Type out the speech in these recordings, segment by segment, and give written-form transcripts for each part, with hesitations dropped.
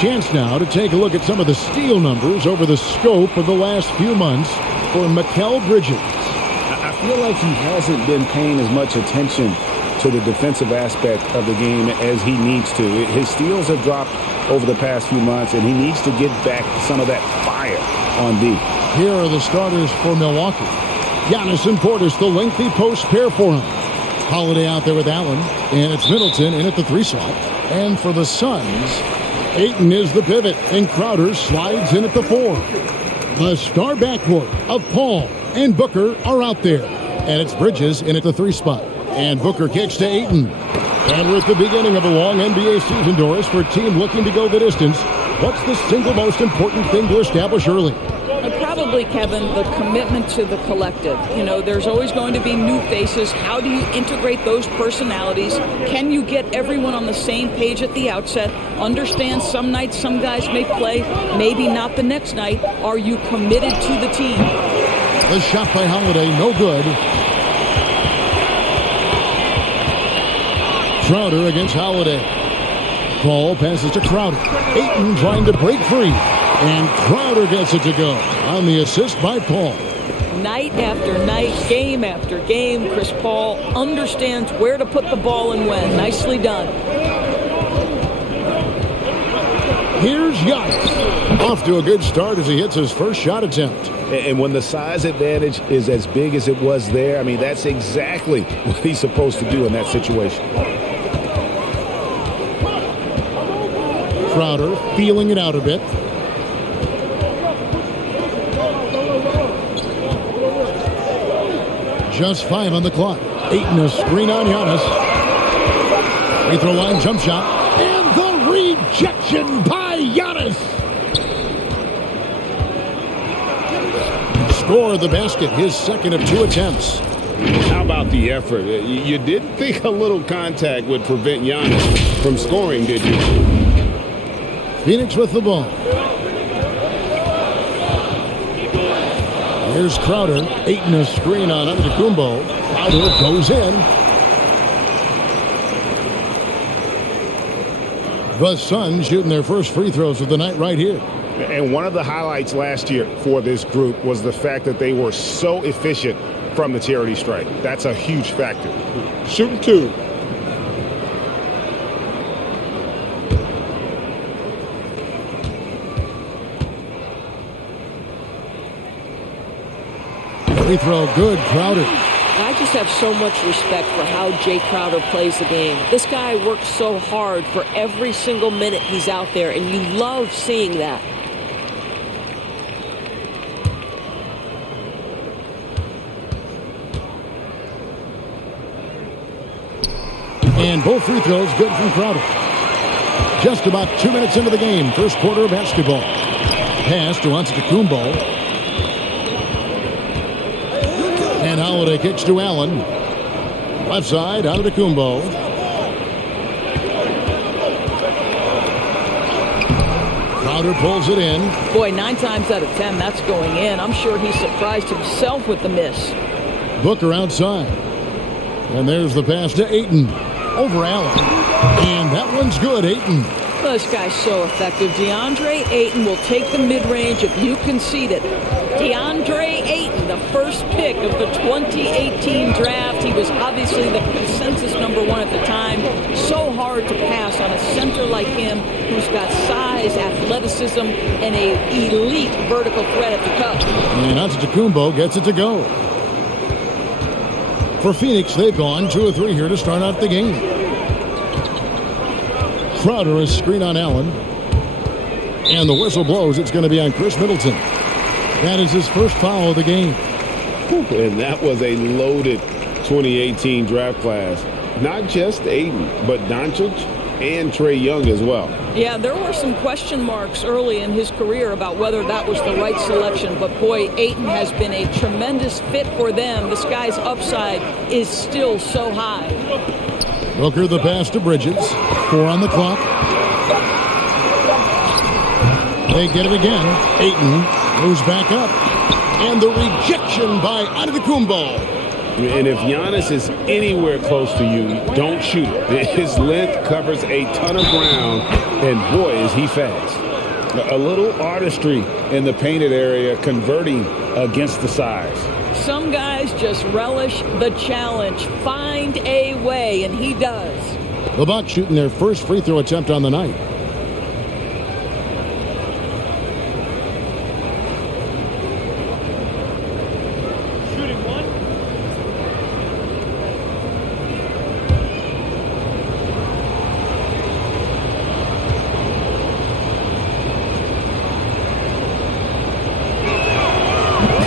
Chance now to take a look at some of the steal numbers over the scope of the last few months for Mikal Bridges. I feel like he hasn't been paying as much attention to the defensive aspect of the game as he needs to. His steals have dropped over the past few months, and he needs to get back some of that fire on D. Here are the starters for Milwaukee. Giannis and Portis, the lengthy post pair for him. Holiday out there with Allen, and it's Middleton in at the 3 slot. And for the Suns, Ayton is the pivot, and Crowder slides in at the 4. The star backcourt of Paul and Booker are out there. And it's Bridges in at the 3 spot. And Booker kicks to Ayton. And we're at the beginning of a long NBA season, Doris, for a team looking to go the distance. What's the single most important thing to establish early? Probably, Kevin, the commitment to the collective. You know, there's always going to be new faces. How do you integrate those personalities? Can you get everyone on the same page at the outset? Understand some nights some guys may play, maybe not the next night. Are you committed to the team? The shot by Holiday, no good. Crowder against Holiday. Paul passes to Crowder. Ayton trying to break free. And Crowder gets it to go on the assist by Paul. Night after night, game after game, Chris Paul understands where to put the ball and when. Nicely done. Here's Giannis. Off to a good start as he hits his first shot attempt. And when the size advantage is as big as it was there, I mean, that's exactly what he's supposed to do in that situation. Crowder feeling it out a bit. Just 5 on the clock. Ayton a screen on Giannis. Free throw line jump shot. And the rejection by Giannis. Score the basket, his second of 2 attempts. How about the effort? You didn't think a little contact would prevent Giannis from scoring, did you? Phoenix with the ball. Here's Crowder. Ayton a screen on Antetokounmpo. Crowder goes in. The Suns shooting their first free throws of the night right here. And one of the highlights last year for this group was the fact that they were so efficient from the charity stripe. That's a huge factor. Shooting 2. Free throw good, Crowder. I just have so much respect for how Jay Crowder plays the game. This guy works so hard for every single minute he's out there, and you love seeing that. And both free throws good from Crowder. Just about 2 minutes into the game, first quarter of basketball. Pass to Antetokounmpo. And Holiday kicks to Allen. Left side, Antetokounmpo. Crowder pulls it in. Boy, 9 times out of 10, that's going in. I'm sure he surprised himself with the miss. Booker outside. And there's the pass to Ayton. Over Allen. And that one's good, Ayton. Well, this guy's so effective. Deandre Ayton will take the mid-range if you concede it. Deandre Ayton, the first pick of the 2018 draft. He was obviously the consensus #1 at the time. So hard to pass on a center like him who's got size, athleticism, and an elite vertical threat at the cup. And Antetokounmpo gets it to go. For Phoenix, they've gone 2 of 3 here to start out the game. Crowder is screen on Allen. And the whistle blows. It's going to be on Chris Middleton. That is his first foul of the game. And that was a loaded 2018 draft class. Not just Ayton, but Doncic and Trae Young as well. Yeah, there were some question marks early in his career about whether that was the right selection. But, boy, Ayton has been a tremendous fit for them. This guy's upside is still so high. Booker the pass to Bridges. 4 on the clock. They get it again. Ayton moves back up. And the rejection by Antetokounmpo. And if Giannis is anywhere close to you, don't shoot it. His length covers a ton of ground, and boy, is he fast. A little artistry in the painted area, converting against the size. Some guys just relish the challenge. Find a way, and he does. The Bucks shooting their first free throw attempt on the night. Shooting one.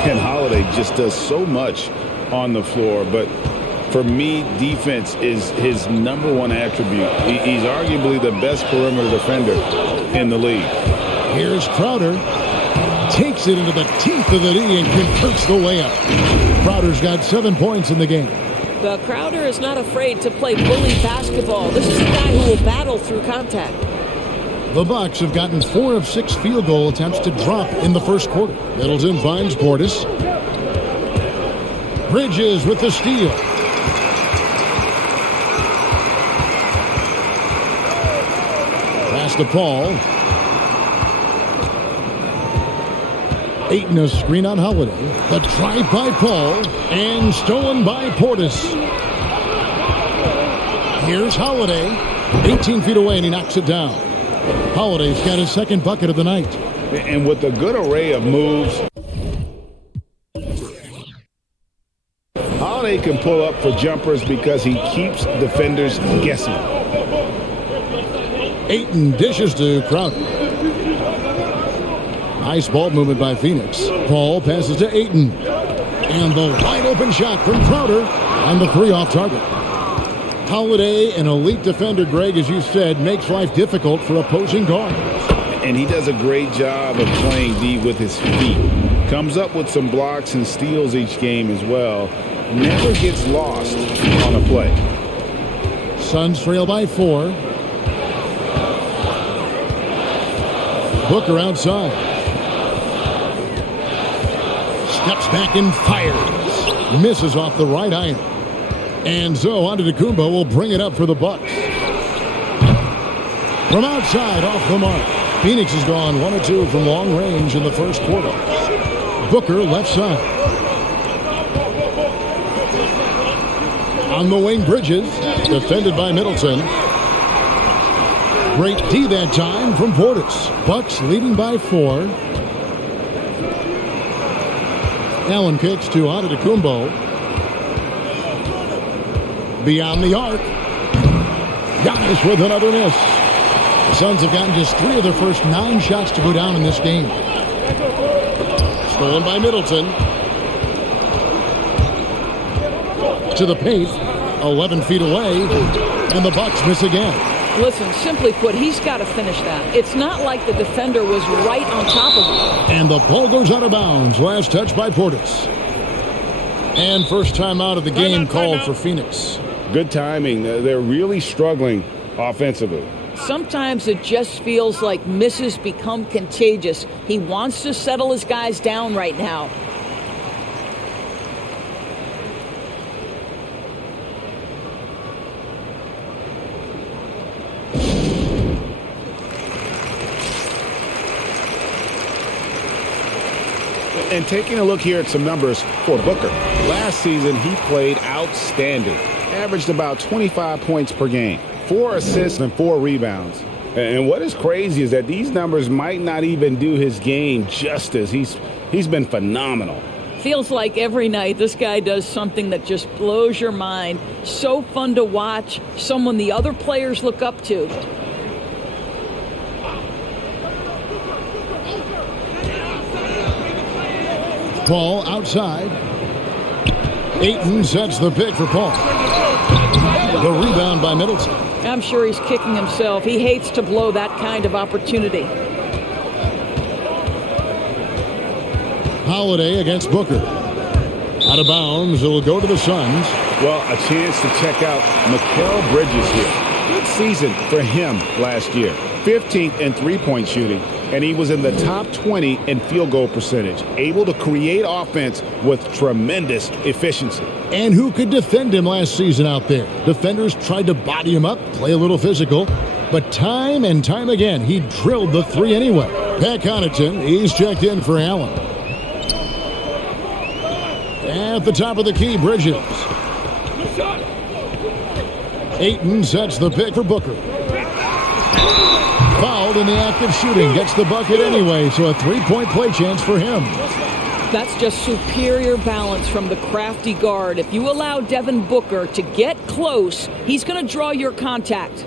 And Holiday just does so much on the floor, but for me, defense is his number one attribute. He's arguably the best perimeter defender in the league. Here's Crowder. Takes it into the teeth of the D and converts the layup. Crowder's got 7 points in the game. The Crowder is not afraid to play bully basketball. This is a guy who will battle through contact. The Bucks have gotten 4 of 6 field goal attempts to drop in the first quarter. Middleton finds Portis. Bridges with the steal. Pass to Paul. Ayton a screen on Holiday. The drive by Paul and stolen by Portis. Here's Holiday. 18 feet away and he knocks it down. Holiday's got his second bucket of the night. And with a good array of moves, Holiday can pull up for jumpers because he keeps defenders guessing. Ayton dishes to Crowder. Nice ball movement by Phoenix. Paul passes to Ayton. And the wide open shot from Crowder and the 3 off target. Holiday, an elite defender, Greg, as you said, makes life difficult for opposing guards. And he does a great job of playing D with his feet. Comes up with some blocks and steals each game as well. Never gets lost on a play. Suns trail by 4. Booker outside. Steps back and fires. Misses off the right iron. And so Antetokounmpo will bring it up for the Bucks. From outside, off the mark. Phoenix has gone 1 of 2 from long range in the first quarter. Booker left side. On the wing, Bridges. Defended by Middleton. Great D that time from Portis. Bucks leading by 4. Allen kicks to Antetokounmpo. Beyond the arc. Giannis with another miss. The Suns have gotten just 3 of their first 9 shots to go down in this game. Stolen by Middleton. To the paint. 11 feet away. And the Bucks miss again. Listen, simply put, he's got to finish that. It's not like the defender was right on top of him. And the ball goes out of bounds. Last touch by Portis. And first time out of the game called for Phoenix. Good timing. They're really struggling offensively. Sometimes it just feels like misses become contagious. He wants to settle his guys down right now. And taking a look here at some numbers for Booker. Last season, he played outstanding. Averaged about 25 points per game. 4 assists and 4 rebounds. And what is crazy is that these numbers might not even do his game justice. He's been phenomenal. Feels like every night this guy does something that just blows your mind. So fun to watch. Someone the other players look up to. Paul outside. Ayton sets the pick for Paul. The rebound by Middleton. I'm sure he's kicking himself. He hates to blow that kind of opportunity. Holiday against Booker. Out of bounds. It'll go to the Suns. Well, a chance to check out Bridges here. Good season for him last year. 15th in three-point shooting. and he was in the top 20 in field goal percentage, able to create offense with tremendous efficiency. And who could defend him last season out there? Defenders tried to body him up, play a little physical, but time and time again, he drilled the three anyway. Pat Connaughton, he's checked in for Allen. At the top of the key, Bridges. Ayton sets the pick for Booker. Fouled in the act of shooting. Gets the bucket anyway, so a three-point play chance for him. That's just superior balance from the crafty guard. If you allow Devin Booker to get close, he's going to draw your contact.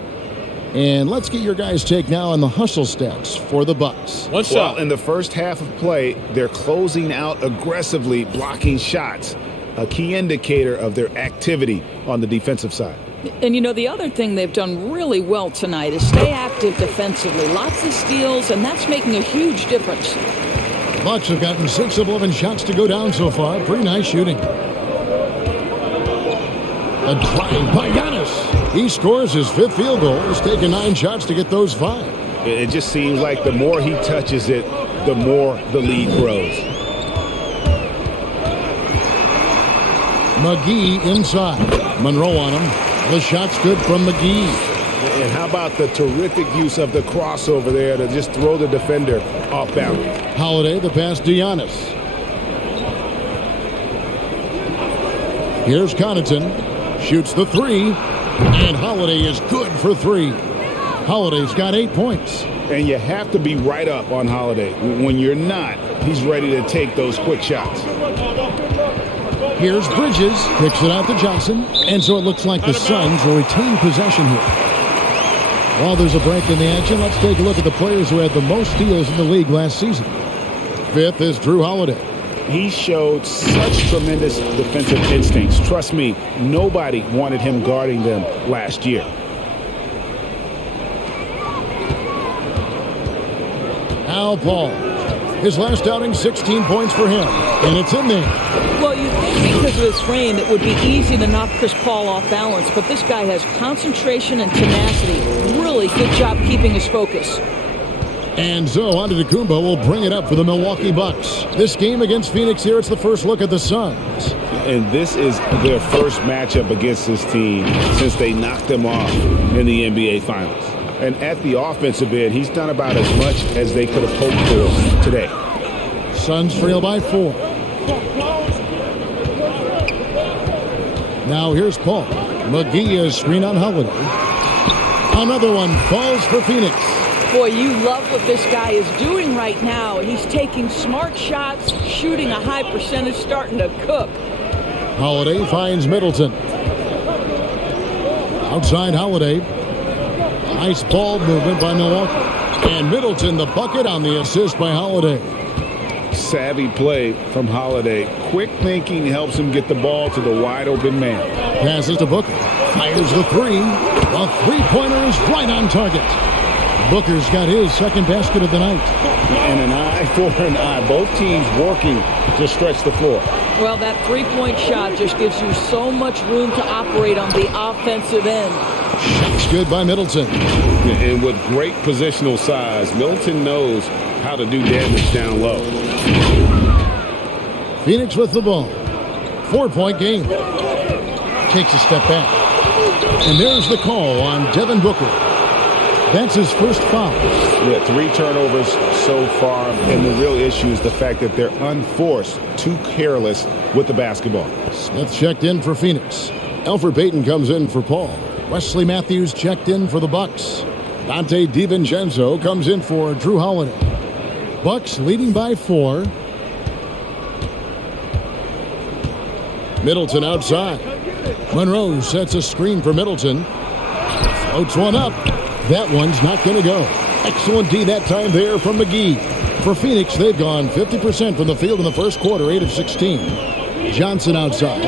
And let's get your guys' take now on the hustle stats for the Bucks. Well, in the first half of play, they're closing out aggressively, blocking shots, a key indicator of their activity on the defensive side. And, you know, the other thing they've done really well tonight is stay active defensively. Lots of steals, and that's making a huge difference. Bucks have gotten 6 of 11 shots to go down so far. Pretty nice shooting. A drive by Giannis. He scores his 5th field goal. He's taken 9 shots to get those 5. It just seems like the more he touches it, the more the lead grows. McGee inside. Monroe on him. The shot's good from McGee. And how about the terrific use of the crossover there to just throw the defender off balance? Holiday, the pass to Giannis. Here's Connaughton. Shoots the 3. And Holiday is good for 3. Holiday's got 8 points. And you have to be right up on Holiday. When you're not, he's ready to take those quick shots. Here's Bridges. Kicks it out to Johnson. And so it looks like the Suns will retain possession here. While there's a break in the action, let's take a look at the players who had the most steals in the league last season. 5th is Drew Holiday. He showed such tremendous defensive instincts. Trust me, nobody wanted him guarding them last year. Al Paul. His last outing, 16 points for him. And it's in there. Well, you think because of his frame, it would be easy to knock Chris Paul off balance, but this guy has concentration and tenacity. Really good job keeping his focus. And so Antetokounmpo will bring it up for the Milwaukee Bucks. This game against Phoenix here, it's the first look at the Suns. And this is their first matchup against this team since they knocked them off in the NBA Finals. And at the offensive end, he's done about as much as they could have hoped for today. Suns trail by 4. Now here's Paul. McGee is screen on Holiday. Another one falls for Phoenix. Boy, you love what this guy is doing right now. He's taking smart shots, shooting a high percentage, starting to cook. Holiday finds Middleton. Outside Holiday. Nice ball movement by Milwaukee. And Middleton, the bucket on the assist by Holiday. Savvy play from Holiday. Quick thinking helps him get the ball to the wide open man. Passes to Booker. Fires the 3. The three-pointer is right on target. Booker's got his second basket of the night. And an eye for an eye. Both teams working to stretch the floor. Well, that three-point shot just gives you so much room to operate on the offensive end. Shot's good by Middleton. And with great positional size, Middleton knows how to do damage down low. Phoenix with the ball. 4-point game. Takes a step back. And there's the call on Devin Booker. That's his first foul. Yeah, 3 turnovers so far, and the real issue is the fact that they're unforced, too careless with the basketball. Smith checked in for Phoenix. Elfrid Payton comes in for Paul. Wesley Matthews checked in for the Bucks. Dante DiVincenzo comes in for Drew Holiday. Bucks leading by 4. Middleton outside. Monroe sets a screen for Middleton. Floats one up. That one's not going to go. Excellent D that time there from McGee. For Phoenix, they've gone 50% from the field in the first quarter, 8 of 16. Johnson outside.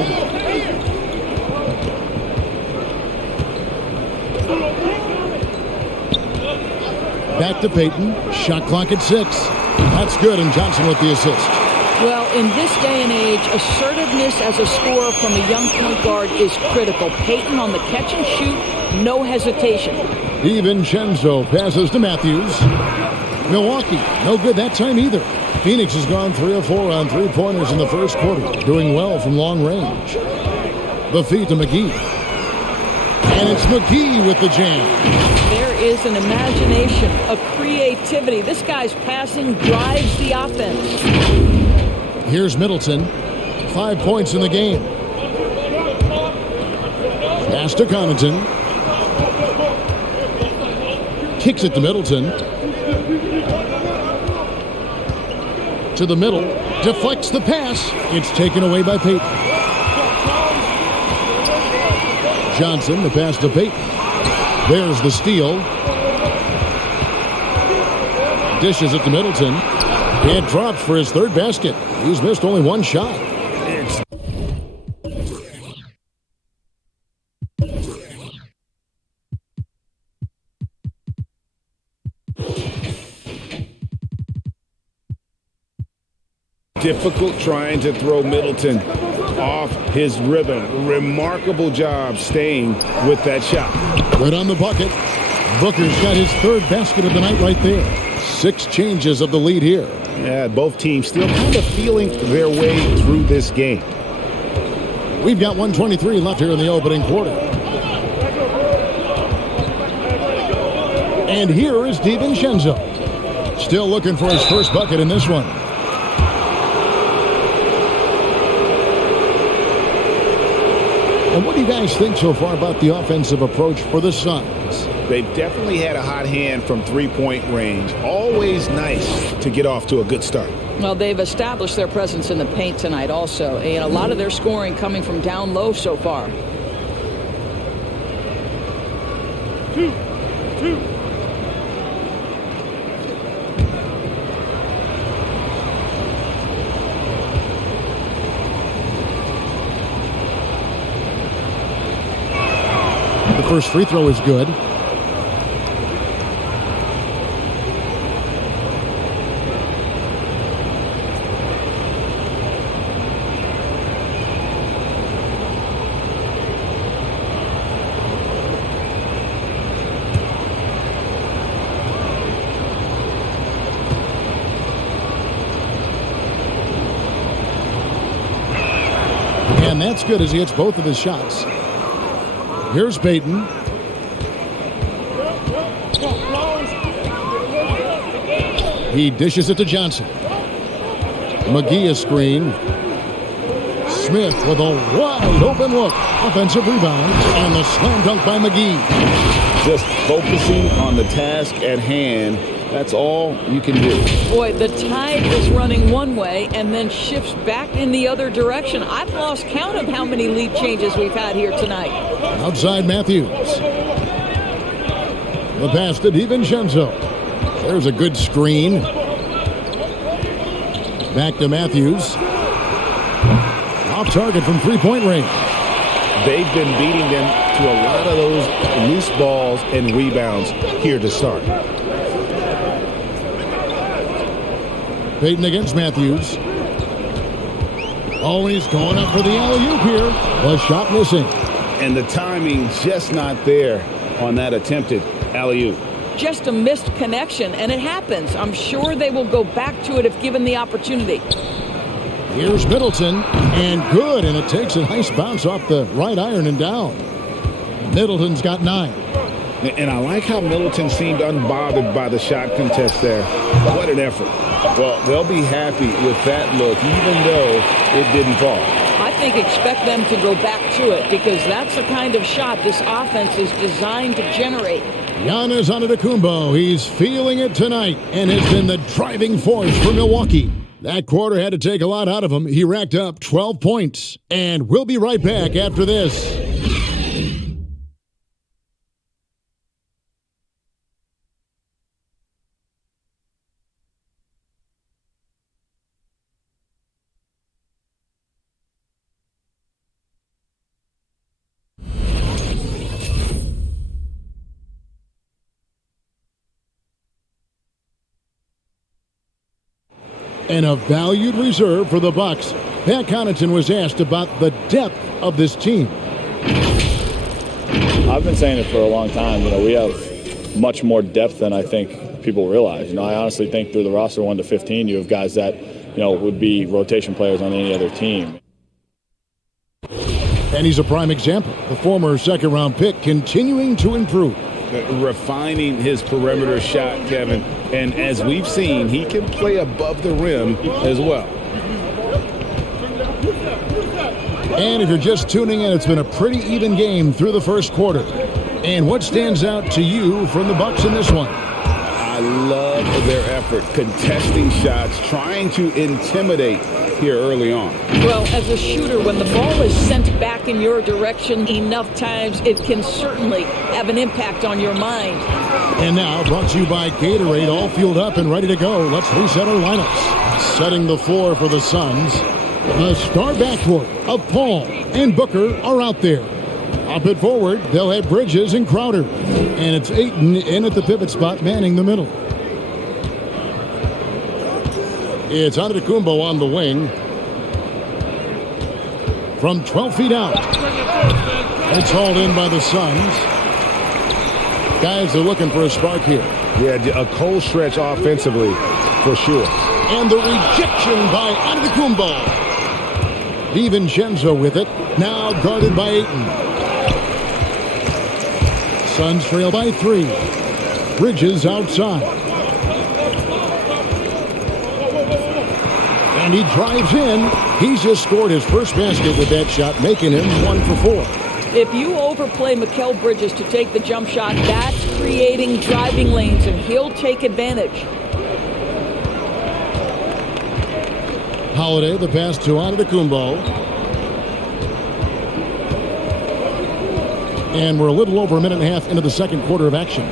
Back to Payton. Shot clock at 6. That's good, and Johnson with the assist. Well, in this day and age, assertiveness as a scorer from a young point guard is critical. Payton on the catch and shoot, no hesitation. DiVincenzo passes to Matthews. Milwaukee, no good that time either. Phoenix has gone 3 of 4 on three-pointers in the first quarter, doing well from long range. The feed to McGee. And it's McGee with the jam. There is an imagination, a creativity. This guy's passing drives the offense. Here's Middleton. 5 points in the game. Pass to Connaughton. Kicks it to Middleton. To the middle. Deflects the pass. It's taken away by Payton. Johnson, the pass to Payton. There's the steal. Dishes it to Middleton. It drops for his third basket. He's missed only one shot. Difficult trying to throw Middleton off his rhythm. Remarkable job staying with that shot. Right on the bucket. Booker's got his third basket of the night right there. 6 changes of the lead here. Yeah, both teams still kind of feeling their way through this game. We've got 1:23 left here in the opening quarter. And here is DiVincenzo. Still looking for his first bucket in this one. And what do you guys think so far about the offensive approach for the Suns? They've definitely had a hot hand from three-point range. Always nice to get off to a good start. Well, they've established their presence in the paint tonight also. And a lot of their scoring coming from down low so far. Two. The first free throw is good. And that's good as he hits both of his shots. Here's Payton. He dishes it to Johnson. McGee a screen. Smith with a wide open look. Offensive rebound. And the slam dunk by McGee. Just focusing on the task at hand. That's all you can do. Boy, the tide is running one way and then shifts back in the other direction. I've lost count of how many lead changes we've had here tonight. Outside Matthews. The pass to DiVincenzo. There's a good screen. Back to Matthews. Off target from three-point range. They've been beating them to a lot of those loose balls and rebounds here to start. Payton against Matthews. Oh, he's going up for the alley-oop here. The shot missing. And the timing just not there on that attempted alley-oop. Just a missed connection, and it happens. I'm sure they will go back to it if given the opportunity. Here's Middleton, and good, and it takes a nice bounce off the right iron and down. Middleton's got 9. And I like how Middleton seemed unbothered by the shot contest there. What an effort. Well, they'll be happy with that look, even though it didn't fall. I think expect them to go back to it because that's the kind of shot this offense is designed to generate. Giannis Antetokounmpo, he's feeling it tonight and has been the driving force for Milwaukee. That quarter had to take a lot out of him. He racked up 12 points. And we'll be right back after this. And a valued reserve for the Bucks. Pat Connaughton was asked about the depth of this team. I've been saying it for a long time. You know, we have much more depth than I think people realize. I honestly think through the roster 1 to 15, you have guys that, would be rotation players on any other team. And he's a prime example. The former second-round pick continuing to improve. Refining his perimeter shot, Kevin. And as we've seen, he can play above the rim as well. And if you're just tuning in, it's been a pretty even game through the first quarter. And what stands out to you from the Bucks in this one? I love their effort, contesting shots, trying to intimidate here early on. Well, as a shooter, when the ball is sent back in your direction enough times, it can certainly have an impact on your mind. And now, brought to you by Gatorade, all fueled up and ready to go. Let's reset our lineups. Setting the floor for the Suns. The star backcourt of Paul and Booker are out there. Up and forward, they'll have Bridges and Crowder. And it's Ayton in at the pivot spot, manning the middle. It's Antetokounmpo on the wing. From 12 feet out. It's hauled in by the Suns. Guys are looking for a spark here. Yeah, a cold stretch offensively, for sure. And the rejection by Antetokounmpo. DiVincenzo with it. Now guarded by Ayton. Suns trail by 3. Bridges outside. And he drives in. He's just scored his first basket with that shot, making him 1 for 4. If you overplay Mikal Bridges to take the jump shot, that's creating driving lanes, and he'll take advantage. Holiday, the pass to Antetokounmpo. And we're a little over a minute and a half into the second quarter of action.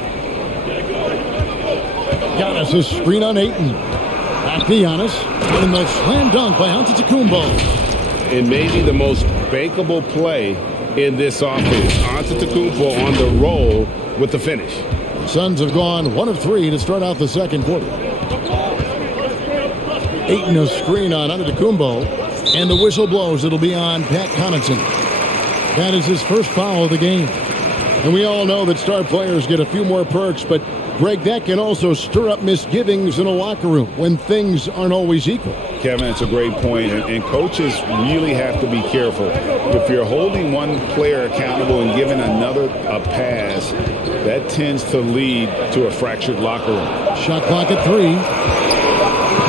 Giannis, a screen on Ayton. Back to Giannis. And the slam dunk by Antetokounmpo. It may be the most bankable play in this offense. Antetokounmpo on the roll with the finish. Suns have gone 1 of 3 to start out the second quarter. Ayton, a screen on Antetokounmpo. And the whistle blows. It'll be on Pat Connaughton. That is his first foul of the game. And we all know that star players get a few more perks, but Greg, that can also stir up misgivings in a locker room when things aren't always equal. Kevin, it's a great point, and coaches really have to be careful. If you're holding one player accountable and giving another a pass, that tends to lead to a fractured locker room. Shot clock at 3.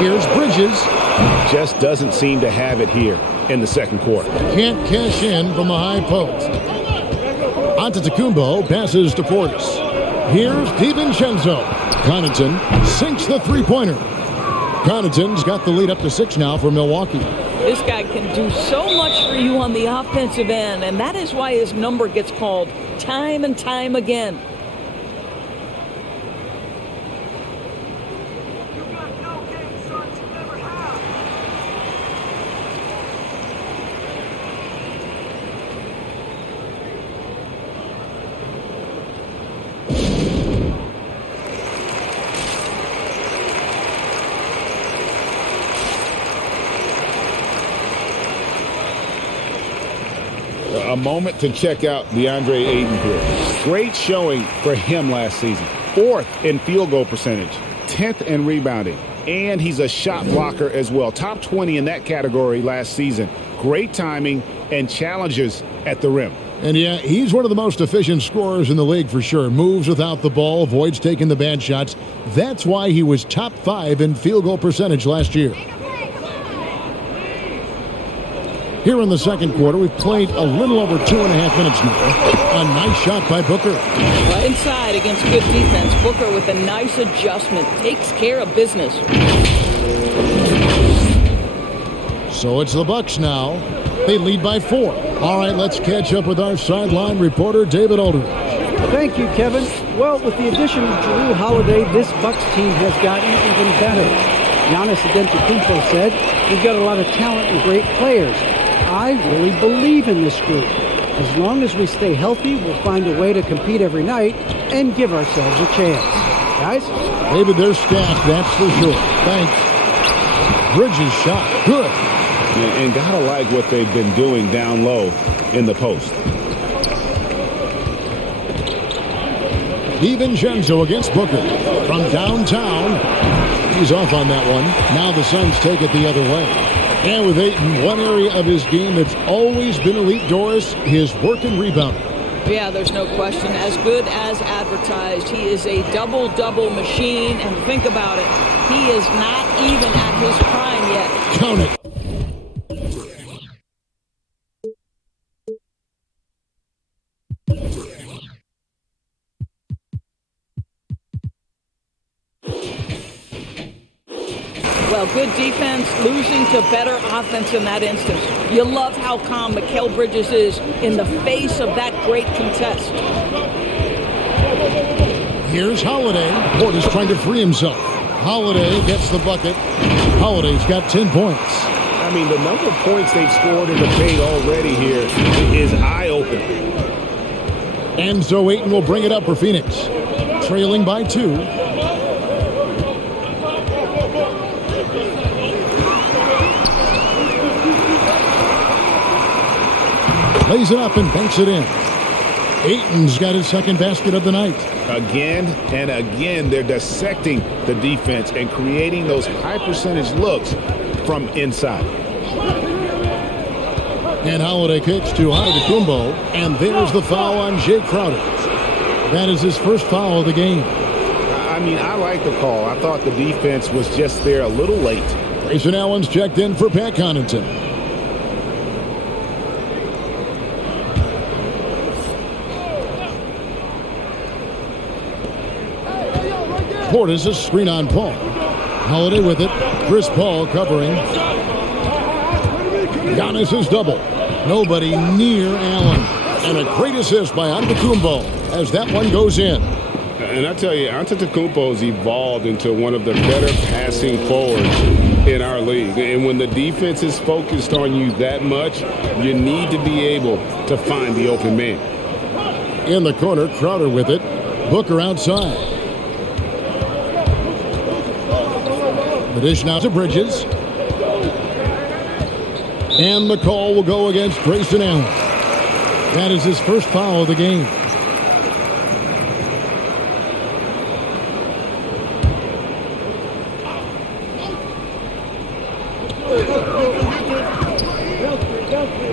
Here's Bridges. Just doesn't seem to have it here in the second quarter. Can't cash in from the high post. Antetokounmpo passes to Portis. Here's DiVincenzo. Connaughton sinks the three-pointer. Connaughton's got the lead up to 6 now for Milwaukee. This guy can do so much for you on the offensive end, and that is why his number gets called time and time again. A moment to check out Deandre Ayton here. Great showing for him last season. 4th in field goal percentage, 10th in rebounding, and he's a shot blocker as well. Top 20 in that category last season. Great timing and challenges at the rim. And yeah, he's one of the most efficient scorers in the league for sure. Moves without the ball, avoids taking the bad shots. That's why he was top 5 in field goal percentage last year. Here in the second quarter, we've played a little over 2.5 minutes now. A nice shot by Booker. Right inside against good defense. Booker with a nice adjustment. Takes care of business. So it's the Bucks now. They lead by 4. All right, let's catch up with our sideline reporter, David Aldridge. Thank you, Kevin. Well, with the addition of Jrue Holiday, this Bucks team has gotten even better. Giannis Antetokounmpo said, "We've got a lot of talent and great players." I really believe in this group. As long as we stay healthy, we'll find a way to compete every night and give ourselves a chance. Guys? David, they're stacked, that's for sure. Thanks. Bridges shot. Good. And gotta like what they've been doing down low in the post. DiVincenzo against Booker. From downtown, he's off on that one. Now the Suns take it the other way. And with Ayton, one area of his game that's always been elite, Doris, his work and rebounding. Yeah, there's no question. As good as advertised, he is a double-double machine. And think about it, he is not even at his prime yet. Count it. Well, good defense, losing to better offense in that instance. You love how calm Mikal Bridges is in the face of that great contest. Here's Holiday. Portis trying to free himself. Holiday gets the bucket. Holiday's got 10 points. I mean, the number of points they've scored in the paint already here is eye-opening. And so Ayton will bring it up for Phoenix. Trailing by 2. Lays it up and banks it in. Ayton's got his second basket of the night. Again and again, they're dissecting the defense and creating those high-percentage looks from inside. And Holiday kicks to Antetokounmpo, and there's the foul on Jay Crowder. That is his first foul of the game. I mean, I like the call. I thought the defense was just there a little late. Grayson Allen's checked in for Pat Connaughton. Portis a screen on Paul. Holiday with it. Chris Paul covering. Giannis is double. Nobody near Allen. And a great assist by Antetokounmpo as that one goes in. And I tell you, Antetokounmpo's evolved into one of the better passing forwards in our league. And when the defense is focused on you that much, you need to be able to find the open man. In the corner, Crowder with it. Booker outside. The dish now to Bridges. And the call will go against Grayson Allen. That is his first foul of the game.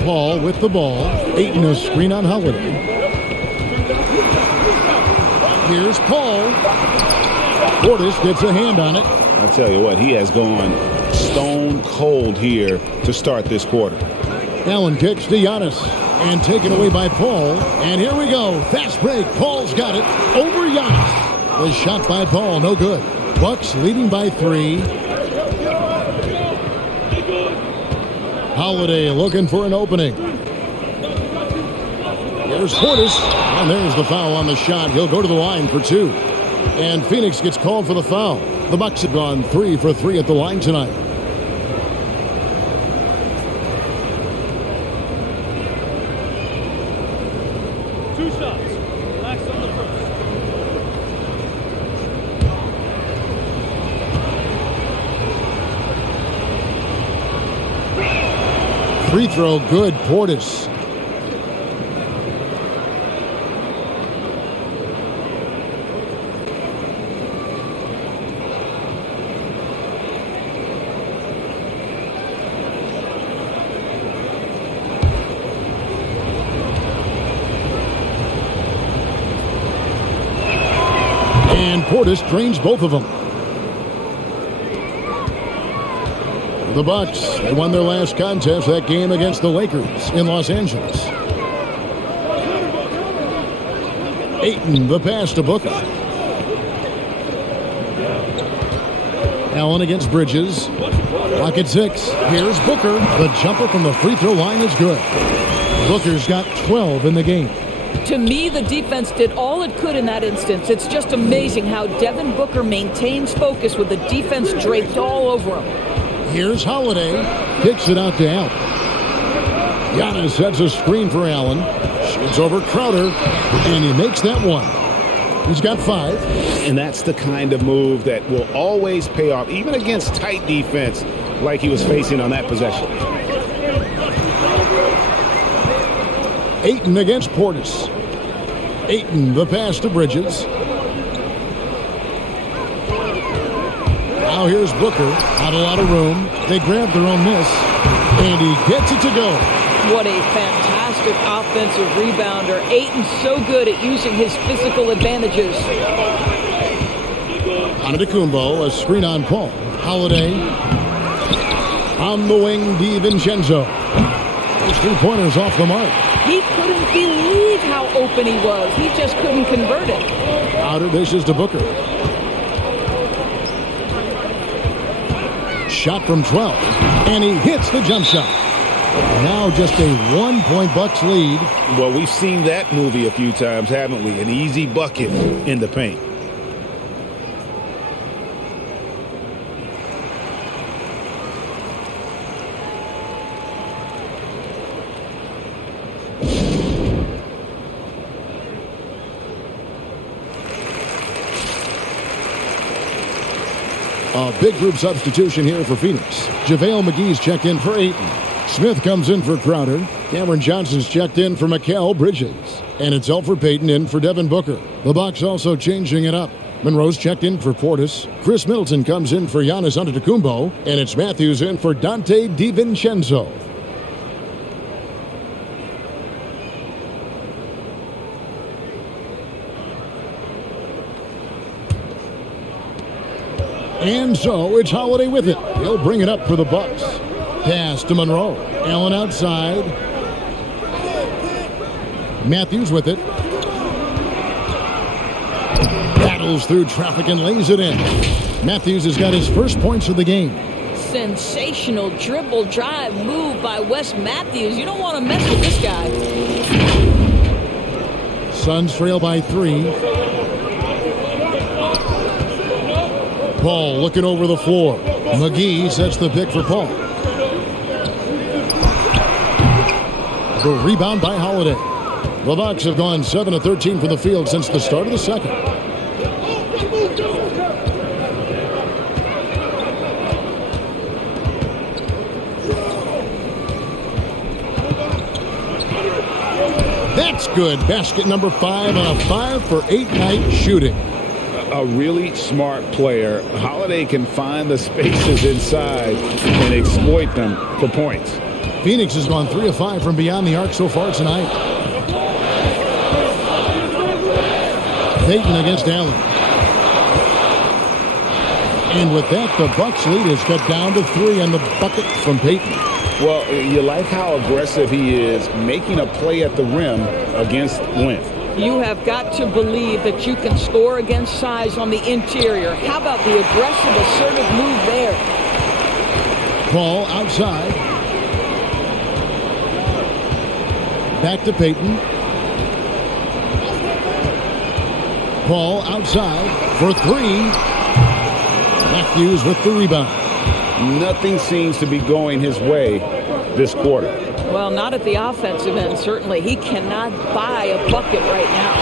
Paul with the ball. Ayton a screen on Holiday. Here's Paul. Portis gets a hand on it. I tell you what, he has gone stone cold here to start this quarter. Allen kicks to Giannis and taken away by Paul. And here we go. Fast break. Paul's got it over Giannis. The shot by Paul, no good. Bucks leading by 3. Holiday looking for an opening. There's Portis. And there's the foul on the shot. He'll go to the line for 2. And Phoenix gets called for the foul. The Bucks have gone 3 for 3 at the line tonight. Two shots. Relax on the first. Free throw good. Portis. And Portis drains both of them. The Bucks, they won their last contest, that game against the Lakers in Los Angeles. Ayton, the pass to Booker. Allen against Bridges. Clock at 6. Here's Booker. The jumper from the free throw line is good. Booker's got 12 in the game. To me, the defense did all it could in that instance. It's just amazing how Devin Booker maintains focus with the defense draped all over him. Here's Holiday. Kicks it out to Allen. Giannis sets a screen for Allen. Shoots over Crowder. And he makes that one. He's got 5. And that's the kind of move that will always pay off, even against tight defense like he was facing on that possession. Ayton against Portis. Ayton, the pass to Bridges. Now here's Booker. Not a lot of room. They grab their own miss. And he gets it to go. What a fantastic offensive rebounder. Ayton's so good at using his physical advantages. Antetokounmpo, a screen on Paul. Holiday. On the wing, DiVincenzo. His 3-pointers off the mark. He couldn't believe how open he was. He just couldn't convert it. Outer dishes to Booker. Shot from 12. And he hits the jump shot. Now just a 1-point Bucks lead. Well, we've seen that movie a few times, haven't we? An easy bucket in the paint. A big group substitution here for Phoenix. JaVale McGee's checked in for Ayton. Smith comes in for Crowder. Cameron Johnson's checked in for Mikal Bridges. And it's Elfrid Payton in for Devin Booker. The Bucks also changing it up. Monroe's checked in for Portis. Chris Middleton comes in for Giannis Antetokounmpo. And it's Matthews in for Dante DiVincenzo. And so it's Holiday with it. He'll bring it up for the Bucks. Pass to Monroe. Allen outside. Matthews with it. Battles through traffic and lays it in. Matthews has got his first points of the game. Sensational dribble drive move by Wes Matthews. You don't want to mess with this guy. Suns trail by 3. Paul looking over the floor. McGee sets the pick for Paul. The rebound by Holiday. The Bucks have gone 7 of 13 from the field since the start of the second. That's good. Basket number 5 on a 5-for-8 night shooting. A really smart player. Holiday can find the spaces inside and exploit them for points. Phoenix has gone 3 of 5 from beyond the arc so far tonight. Ayton against Allen. And with that, the Bucks lead is cut down to 3 on the bucket from Payton. Well, you like how aggressive he is, making a play at the rim against length. You have got to believe that you can score against size on the interior. How about the aggressive, assertive move there? Paul outside. Back to Payton. Paul outside for 3. Matthews with the rebound. Nothing seems to be going his way this quarter. Well, not at the offensive end, certainly. He cannot buy a bucket right now.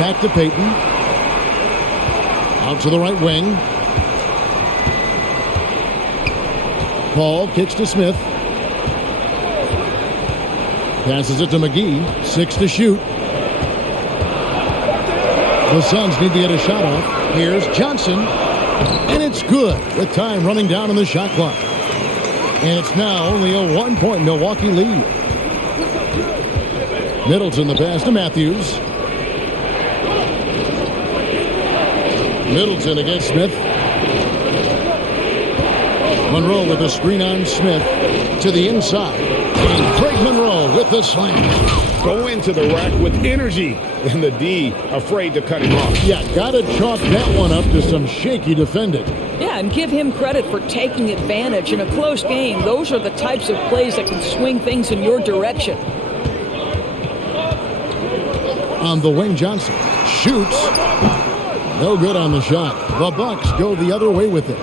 Back to Payton. Out to the right wing. Paul kicks to Smith. Passes it to McGee. 6 to shoot. The Suns need to get a shot off. Here's Johnson. And it's good with time running down on the shot clock. And it's now only a 1-point Milwaukee lead. Middleton the pass to Matthews. Middleton against Smith. Monroe with a screen on Smith to the inside. And Craig Monroe with the slam. Go into the rack with energy, and the D afraid to cut him off. Yeah, gotta chalk that one up to some shaky defending. Yeah, and give him credit for taking advantage in a close game. Those are the types of plays that can swing things in your direction. On the wing, Johnson shoots. No good on the shot. The Bucks go the other way with it.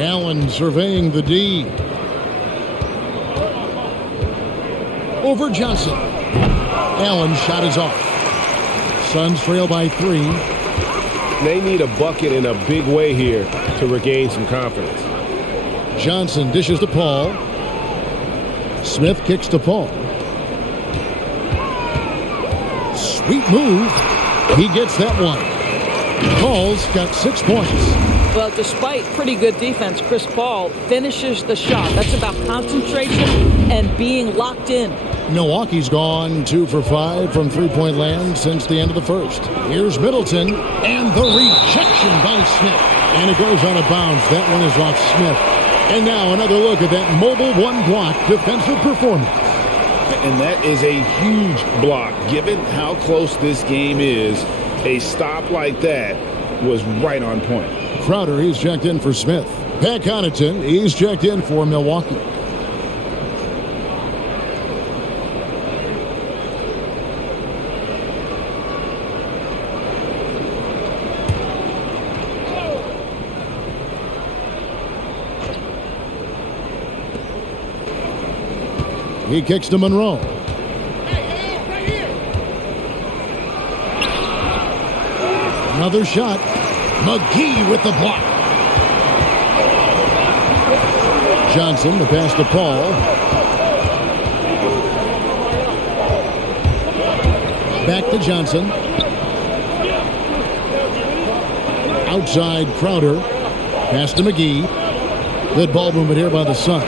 Allen surveying the D. Over Johnson. Allen's shot is off. Suns trail by 3. They need a bucket in a big way here to regain some confidence. Johnson dishes to Paul. Smith kicks to Paul. Sweet move. He gets that one. Paul's got 6 points. Well, despite pretty good defense, Chris Paul finishes the shot. That's about concentration and being locked in. Milwaukee's gone 2 for 5 from three-point land since the end of the first. Here's Middleton, and the rejection by Smith. And it goes out of bounds. That one is off Smith. And now another look at that mobile one-block defensive performance. And that is a huge block. Given how close this game is, a stop like that was right on point. Crowder, he's checked in for Smith. Pat Connaughton, he's checked in for Milwaukee. He kicks to Monroe. Another shot. McGee with the block. Johnson, the pass to Paul. Back to Johnson. Outside Crowder. Pass to McGee. Good ball movement here by the Suns.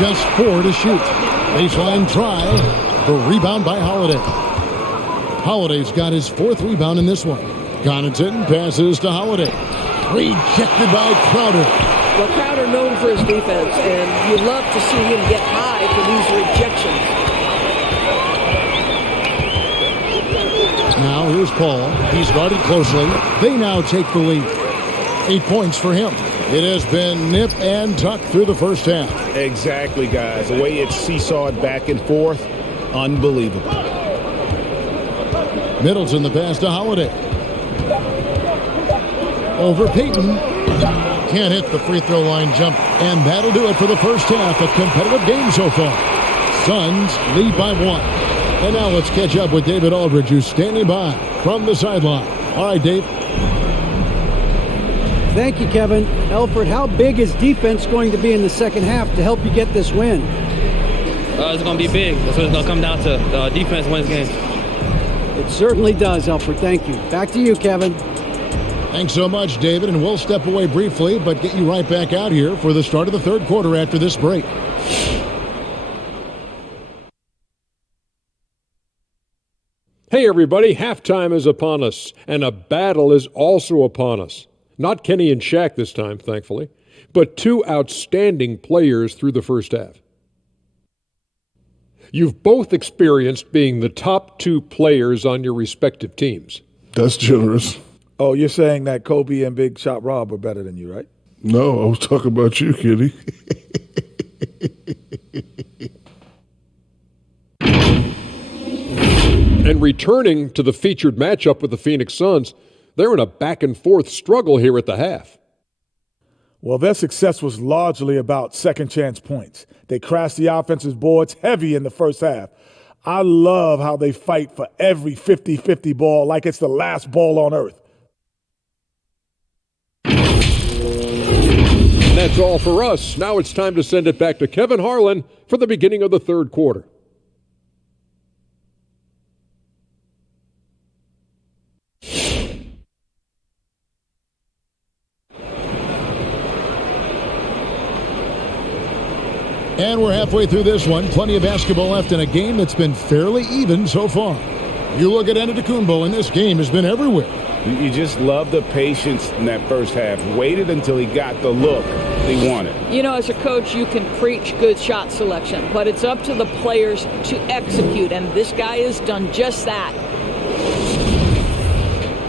Just 4 to shoot. Baseline try. The rebound by Holiday. Holiday's got his 4th rebound in this one. Connaughton passes to Holiday. Rejected by Crowder. Well, Crowder known for his defense, and you love to see him get high for these rejections. Now here's Paul. He's guarded closely. They now take the lead. 8 points for him. It has been nip and tuck through the first half. Exactly, guys. The way it's seesawed back and forth, unbelievable. Middleton, the pass to Holiday. Over Payton. Can't hit the free throw line jump. And that'll do it for the first half. A competitive game so far. Suns lead by 1. And now let's catch up with David Aldridge, who's standing by from the sideline. All right, Dave. Thank you, Kevin. Elford, how big is defense going to be in the second half to help you get this win? It's going to be big. That's what it's going to come down to. Defense wins games. It certainly does, Elford. Thank you. Back to you, Kevin. Thanks so much, David, and we'll step away briefly, but get you right back out here for the start of the third quarter after this break. Hey, everybody, halftime is upon us, and a battle is also upon us. Not Kenny and Shaq this time, thankfully, but 2 outstanding players through the first half. You've both experienced being the top 2 players on your respective teams. That's generous. Oh, you're saying that Kobe and Big Shot Rob are better than you, right? No, I was talking about you, Kitty. And returning to the featured matchup with the Phoenix Suns, they're in a back-and-forth struggle here at the half. Well, their success was largely about second-chance points. They crashed the offensive boards heavy in the first half. I love how they fight for every 50-50 ball like it's the last ball on earth. And that's all for us. Now it's time to send it back to Kevin Harlan for the beginning of the third quarter. And we're halfway through this one. Plenty of basketball left in a game that's been fairly even so far. You look at Antetokounmpo, and this game has been everywhere. You just love the patience in that first half. Waited until he got the look he wanted. You know, as a coach, you can preach good shot selection, but it's up to the players to execute, and this guy has done just that.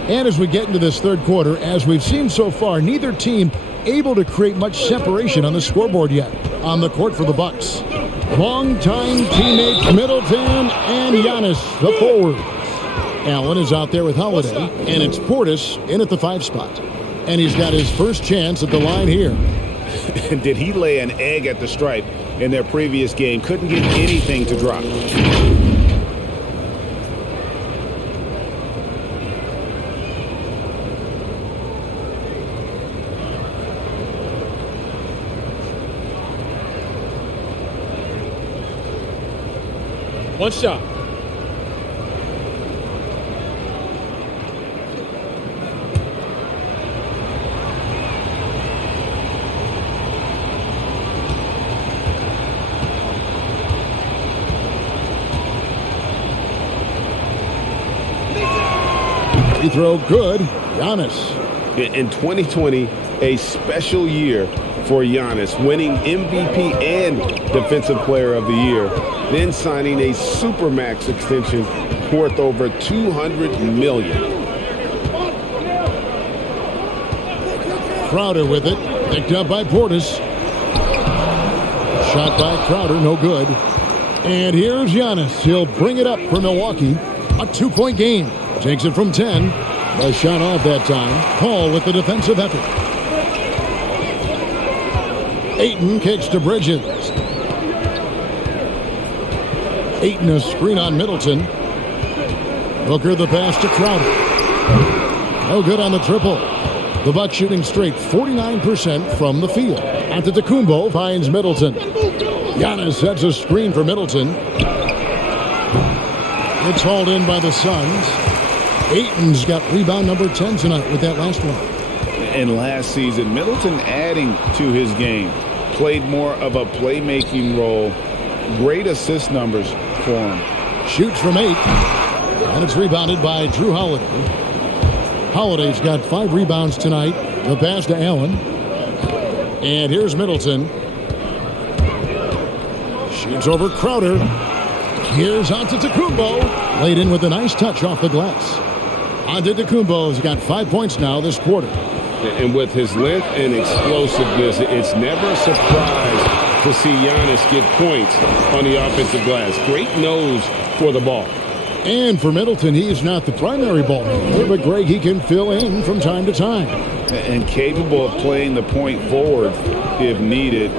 And as we get into this third quarter, as we've seen so far, neither team able to create much separation on the scoreboard yet. On the court for the Bucks, longtime teammates Middleton and Giannis, the forwards. Allen is out there with Holiday, and it's Portis in at the 5 spot. And he's got his first chance at the line here. Did he lay an egg at the stripe in their previous game? Couldn't get anything to drop. One shot. Free throw good. Giannis. In 2020, a special year for Giannis, winning MVP and Defensive Player of the Year, then signing a Supermax extension worth over $200 million. Crowder with it. Picked up by Portis. Shot by Crowder, no good. And here's Giannis. He'll bring it up for Milwaukee. A 2-point game. Takes it from 10. The shot off that time. Paul with the defensive effort. Ayton kicks to Bridges. Ayton a screen on Middleton. Booker the pass to Crowder. No good on the triple. The Bucks shooting straight 49% from the field. Antetokounmpo finds Middleton. Giannis sets a screen for Middleton. It's hauled in by the Suns. Ayton's got rebound number 10 tonight with that last one. And last season, Middleton adding to his game. Played more of a playmaking role. Great assist numbers for him. Shoots from 8. And it's rebounded by Drew Holiday. Holiday's got 5 rebounds tonight. The pass to Allen. And here's Middleton. Shoots over Crowder. Here's Antetokounmpo. Laid in with a nice touch off the glass. Antetokounmpo's got 5 points now this quarter. And with his length and explosiveness, it's never a surprise to see Giannis get points on the offensive glass. Great nose for the ball. And for Middleton, he's not the primary ball handler, but Greg, he can fill in from time to time. And capable of playing the point forward if needed.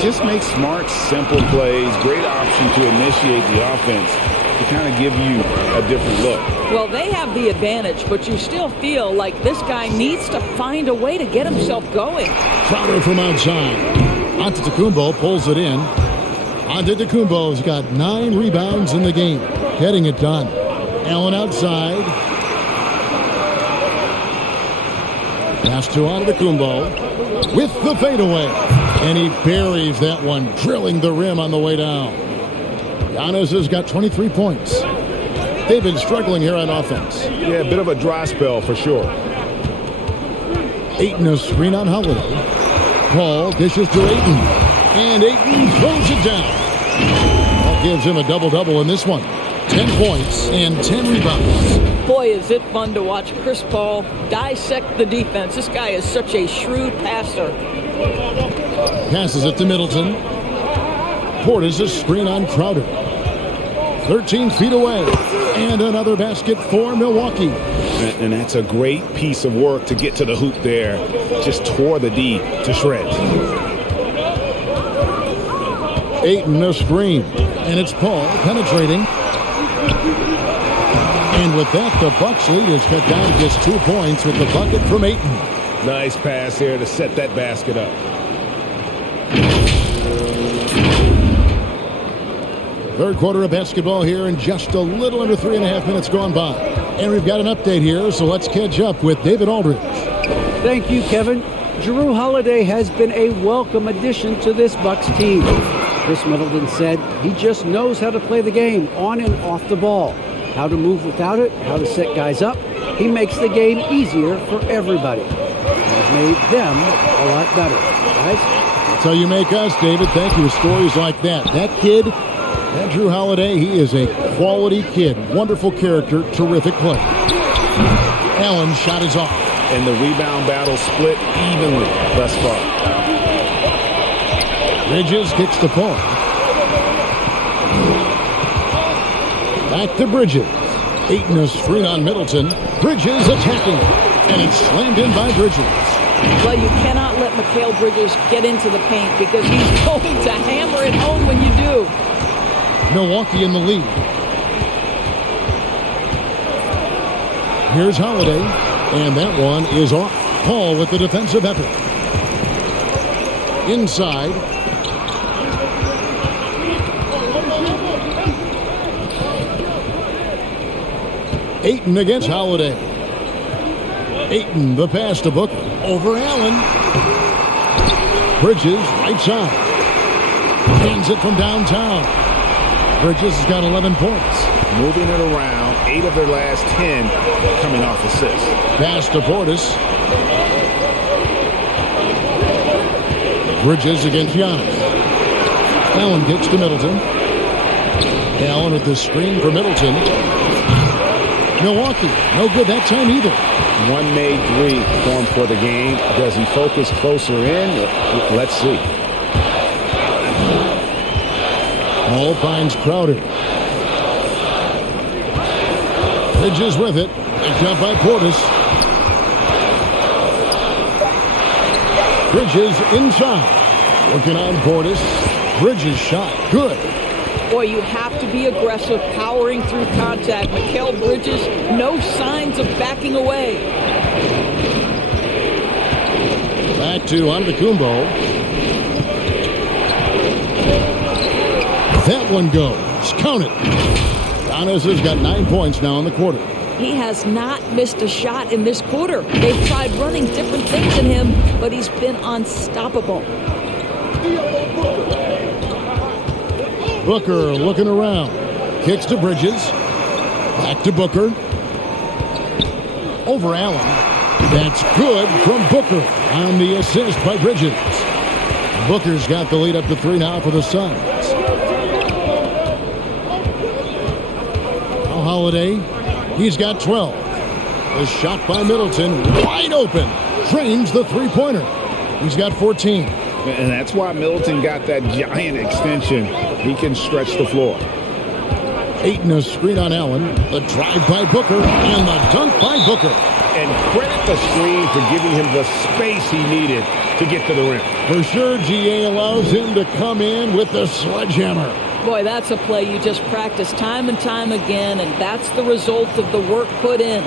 Just make smart, simple plays. Great option to initiate the offense to kind of give you a different look. Well, they have the advantage, but you still feel like this guy needs to find a way to get himself going. Crowder from outside. Antetokounmpo pulls it in. Antetokounmpo's got 9 rebounds in the game. Getting it done. Allen outside. Pass to Antetokounmpo with the fadeaway. And he buries that one, drilling the rim on the way down. Giannis has got 23 points. They've been struggling here on offense. Yeah, a bit of a dry spell for sure. Ayton a screen on Holiday. Paul dishes to Ayton. And Ayton throws it down. That gives him a double-double in this one. 10 points and 10 rebounds. Boy, is it fun to watch Chris Paul dissect the defense. This guy is such a shrewd passer. Passes it to Middleton. Portis a screen on Crowder. 13 feet away. And another basket for Milwaukee. And that's a great piece of work to get to the hoop there. Just tore the D to shreds. Ayton a screen. And it's Paul penetrating. And with that, the Bucks lead is cut down to just 2 points with the bucket from Ayton. Nice pass here to set that basket up. Third quarter of basketball here, and just a little under 3.5 minutes gone by. And we've got an update here, so let's catch up with David Aldridge. Thank you, Kevin. Jrue Holiday has been a welcome addition to this Bucks team. Chris Middleton said he just knows how to play the game on and off the ball, how to move without it, how to set guys up. He makes the game easier for everybody. He's made them a lot better. Guys? That's how you make us, David. Thank you. Stories like that. That kid, that Jrue Holiday, he is a quality kid. Wonderful character, terrific play. Allen's shot is off. And the rebound battle split evenly thus far. Bridges kicks the Paul. Back to Bridges. Ayton a screen on Middleton. Bridges attacking. And it's slammed in by Bridges. Well, you cannot let Mikal Bridges get into the paint because he's going to hammer it home when you do. Milwaukee in the lead. Here's Holiday. And that one is off. Paul with the defensive effort. Inside. Ayton against Holiday. Ayton, the pass to Booker. Over Allen. Bridges, right side. Hands it from downtown. Bridges has got 11 points. Moving it around, 8 of their last 10 coming off assists. Pass to Portis. Bridges against Giannis. Allen kicks to Middleton. Allen with the screen for Middleton. Milwaukee, no good that time either. One made three formed for the game. Does he focus closer in? Let's see. Ball finds Crowder. Bridges with it. Picked up by Portis. Bridges inside. Working on Portis. Bridges shot. Good. Boy, you have to be aggressive, powering through contact. Mikal Bridges, no signs of backing away. Back to Antetokounmpo. That one goes. Count it. Giannis has got 9 points now in the quarter. He has not missed a shot in this quarter. They've tried running different things in him, but he's been unstoppable. Booker looking around. Kicks to Bridges. Back to Booker. Over Allen. That's good from Booker on the assist by Bridges. Booker's got the lead up to 3 now for the Suns. Now Holiday. He's got 12. The shot by Middleton. Wide open. Drains the three-pointer. He's got 14. And that's why Middleton got that giant extension. He can stretch the floor. Ayton a screen on Allen. The drive by Booker. And the dunk by Booker. And credit the screen for giving him the space he needed to get to the rim. For sure, GA allows him to come in with the sledgehammer. Boy, that's a play you just practice time and time again, and that's the result of the work put in.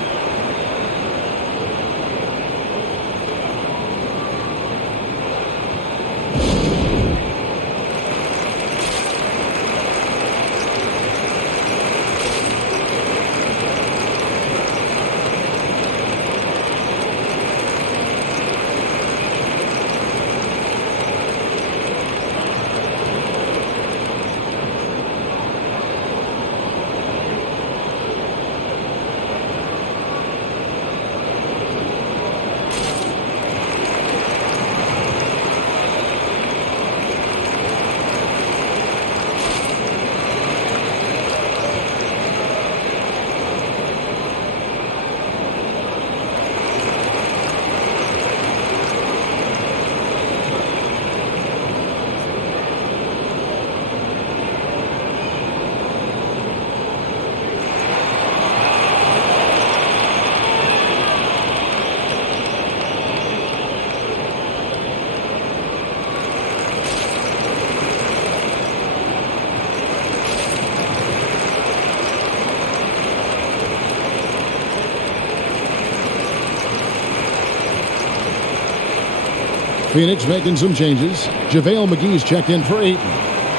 Phoenix making some changes. JaVale McGee's checked in for Ayton.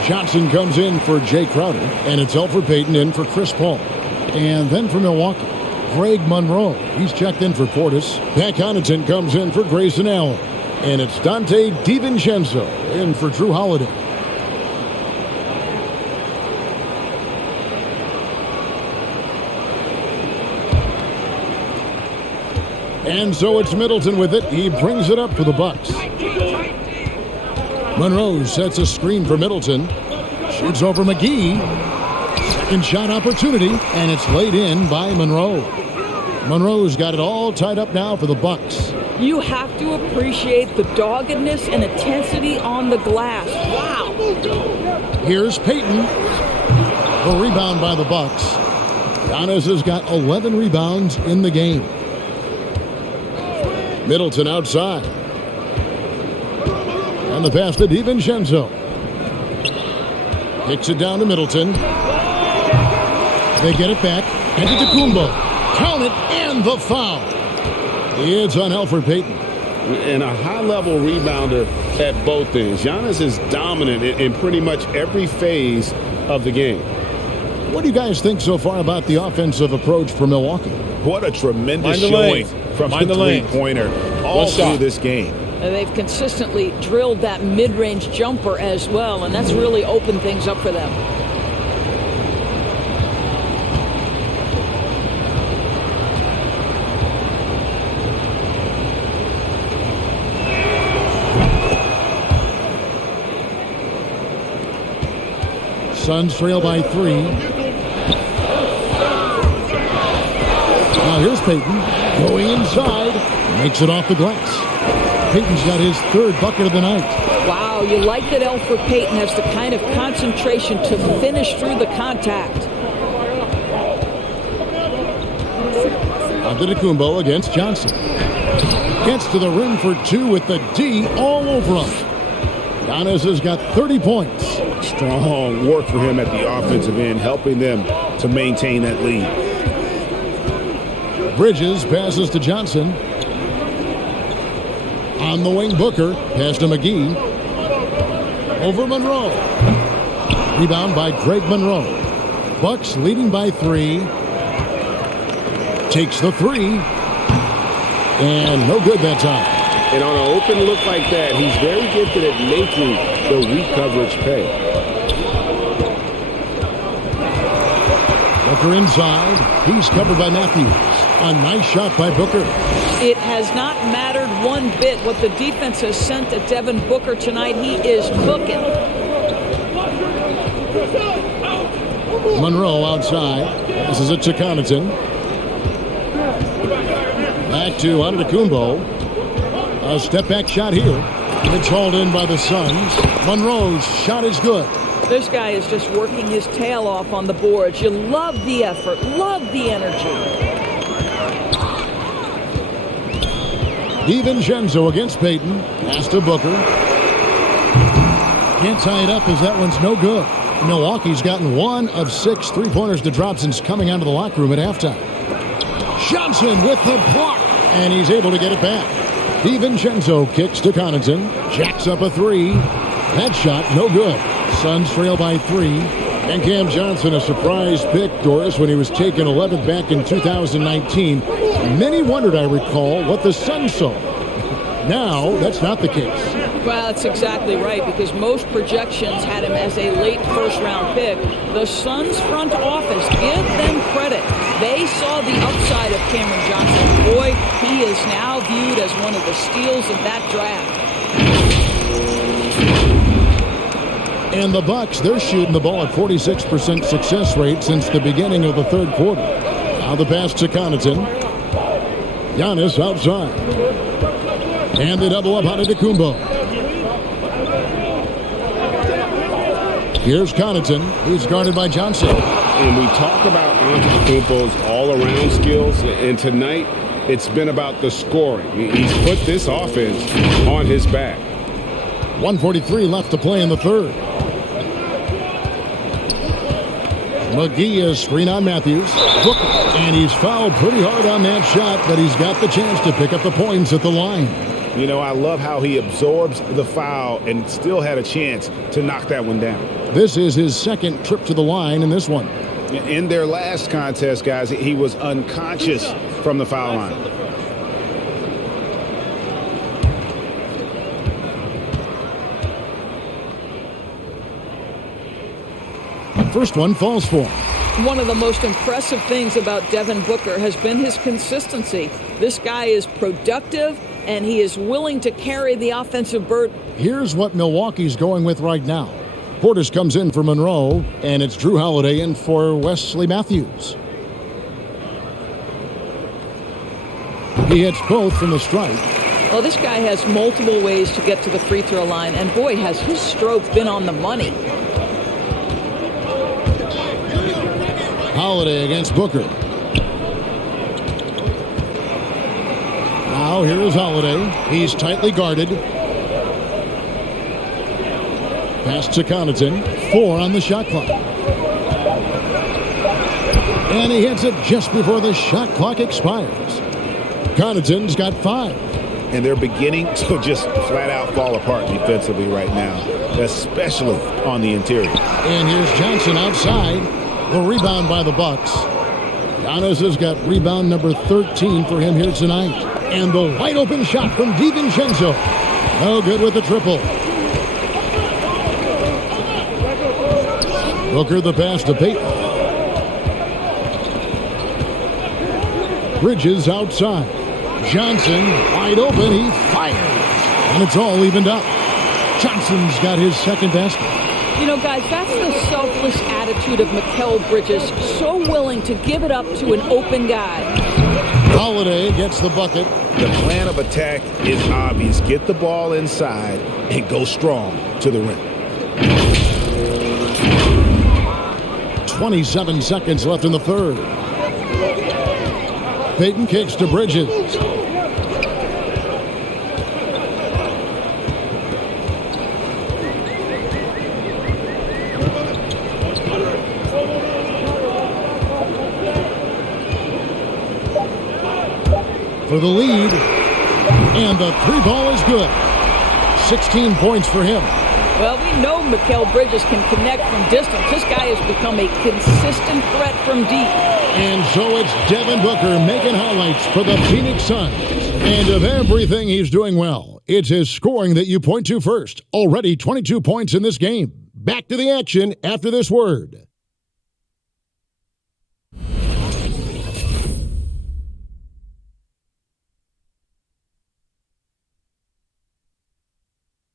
Johnson comes in for Jay Crowder. And it's Elfrid Payton in for Chris Paul. And then for Milwaukee, Greg Monroe. He's checked in for Portis. Pat Connaughton comes in for Grayson Allen. And it's Dante DiVincenzo in for Drew Holiday. And so it's Middleton with it. He brings it up for the Bucks. Monroe sets a screen for Middleton. Shoots over McGee. Second shot opportunity, and it's laid in by Monroe. Monroe's got it all tied up now for the Bucks. You have to appreciate the doggedness and intensity on the glass. Wow. Here's Payton. The rebound by the Bucks. Giannis has got 11 rebounds in the game. Middleton outside. And the pass to DiVincenzo. Kicks it down to Middleton. They get it back. Antetokounmpo. Count it, and the foul. It's on Elfrid Payton. And a high-level rebounder at both ends. Giannis is dominant in pretty much every phase of the game. What do you guys think so far about the offensive approach for Milwaukee? What a tremendous showing from the three-pointer all through this game. And they've consistently drilled that mid-range jumper as well, and that's really opened things up for them. Suns trail by 3. Now here's Payton going inside. Makes it off the glass. Payton's got his third bucket of the night. Wow, you like that Elfrid Payton has the kind of concentration to finish through the contact. Antetokounmpo against Johnson. Gets to the rim for 2 with the D all over him. Giannis has got 30 points. Strong work for him at the offensive end, helping them to maintain that lead. Bridges passes to Johnson. On the wing, Booker. Pass to McGee. Over Monroe. Rebound by Greg Monroe. Bucks leading by 3. Takes the 3. And no good that time. And on an open look like that, he's very gifted at making the weak coverage pay. Booker inside. He's covered by Matthews. A nice shot by Booker. It has not mattered one bit what the defense has sent at Devin Booker tonight. He is cooking. Monroe outside. This is it to Connaughton. Back to Antetokounmpo. A step-back shot here. It's hauled in by the Suns. Monroe's shot is good. This guy is just working his tail off on the boards. You love the effort, love the energy. DiVincenzo against Payton. Pass to Booker. Can't tie it up as that one's no good. Milwaukee's gotten 1 of 6 3-pointers to drop since coming out of the locker room at halftime. Johnson with the block, and he's able to get it back. DiVincenzo kicks to Connaughton. Jacks up a 3. That shot, no good. Suns trail by 3. And Cam Johnson, a surprise pick, Doris, when he was taken 11th back in 2019. Many wondered, I recall, what the Suns saw. Now, that's not the case. Well, that's exactly right, because most projections had him as a late first-round pick. The Suns front office, give them credit. They saw the upside of Cameron Johnson. Boy, he is now viewed as one of the steals of that draft. And the Bucks, they're shooting the ball at 46% success rate since the beginning of the third quarter. Now the pass to Connaughton. Giannis outside. And they double up Antetokounmpo. Here's Connaughton. He's guarded by Johnson. And we talk about Antetokounmpo's all-around skills, and tonight it's been about the scoring. He's put this offense on his back. 1:43 left to play in the third. McGee is screen on Matthews. Booker, and he's fouled pretty hard on that shot, but he's got the chance to pick up the points at the line. You know, I love how he absorbs the foul and still had a chance to knock that one down. This is his second trip to the line in this one. In their last contest, guys, he was unconscious from the foul line. First one falls for him. One of the most impressive things about Devin Booker has been his consistency. This guy is productive, and he is willing to carry the offensive burden. Here's what Milwaukee's going with right now. Portis comes in for Monroe, and it's Drew Holiday in for Wesley Matthews. He hits both from the stripe. Well, this guy has multiple ways to get to the free throw line, and boy, has his stroke been on the money. Holiday against Booker. Now here is Holiday. He's tightly guarded. Pass to Connaughton. 4 on the shot clock. And he hits it just before the shot clock expires. Connaughton's got 5. And they're beginning to just flat out fall apart defensively right now, especially on the interior. And here's Johnson outside. The rebound by the Bucks. Giannis has got rebound number 13 for him here tonight. And the wide open shot from DiVincenzo. No good with the triple. Booker the pass to Payton. Bridges outside. Johnson wide open. He fires. And it's all evened up. Johnson's got his second basket. You know, guys, that's the selfless attitude of Mikal Bridges, so willing to give it up to an open guy. Holiday gets the bucket. The plan of attack is obvious. Get the ball inside and go strong to the rim. 27 seconds left in the third. Payton kicks to Bridges. For the lead, and the three ball is good. 16 points for him. Well, we know Mikal Bridges can connect from distance. This guy has become a consistent threat from deep. And so it's Devin Booker making highlights for the Phoenix Suns. And of everything he's doing well, it's his scoring that you point to first. Already 22 points in this game. Back to the action after this word.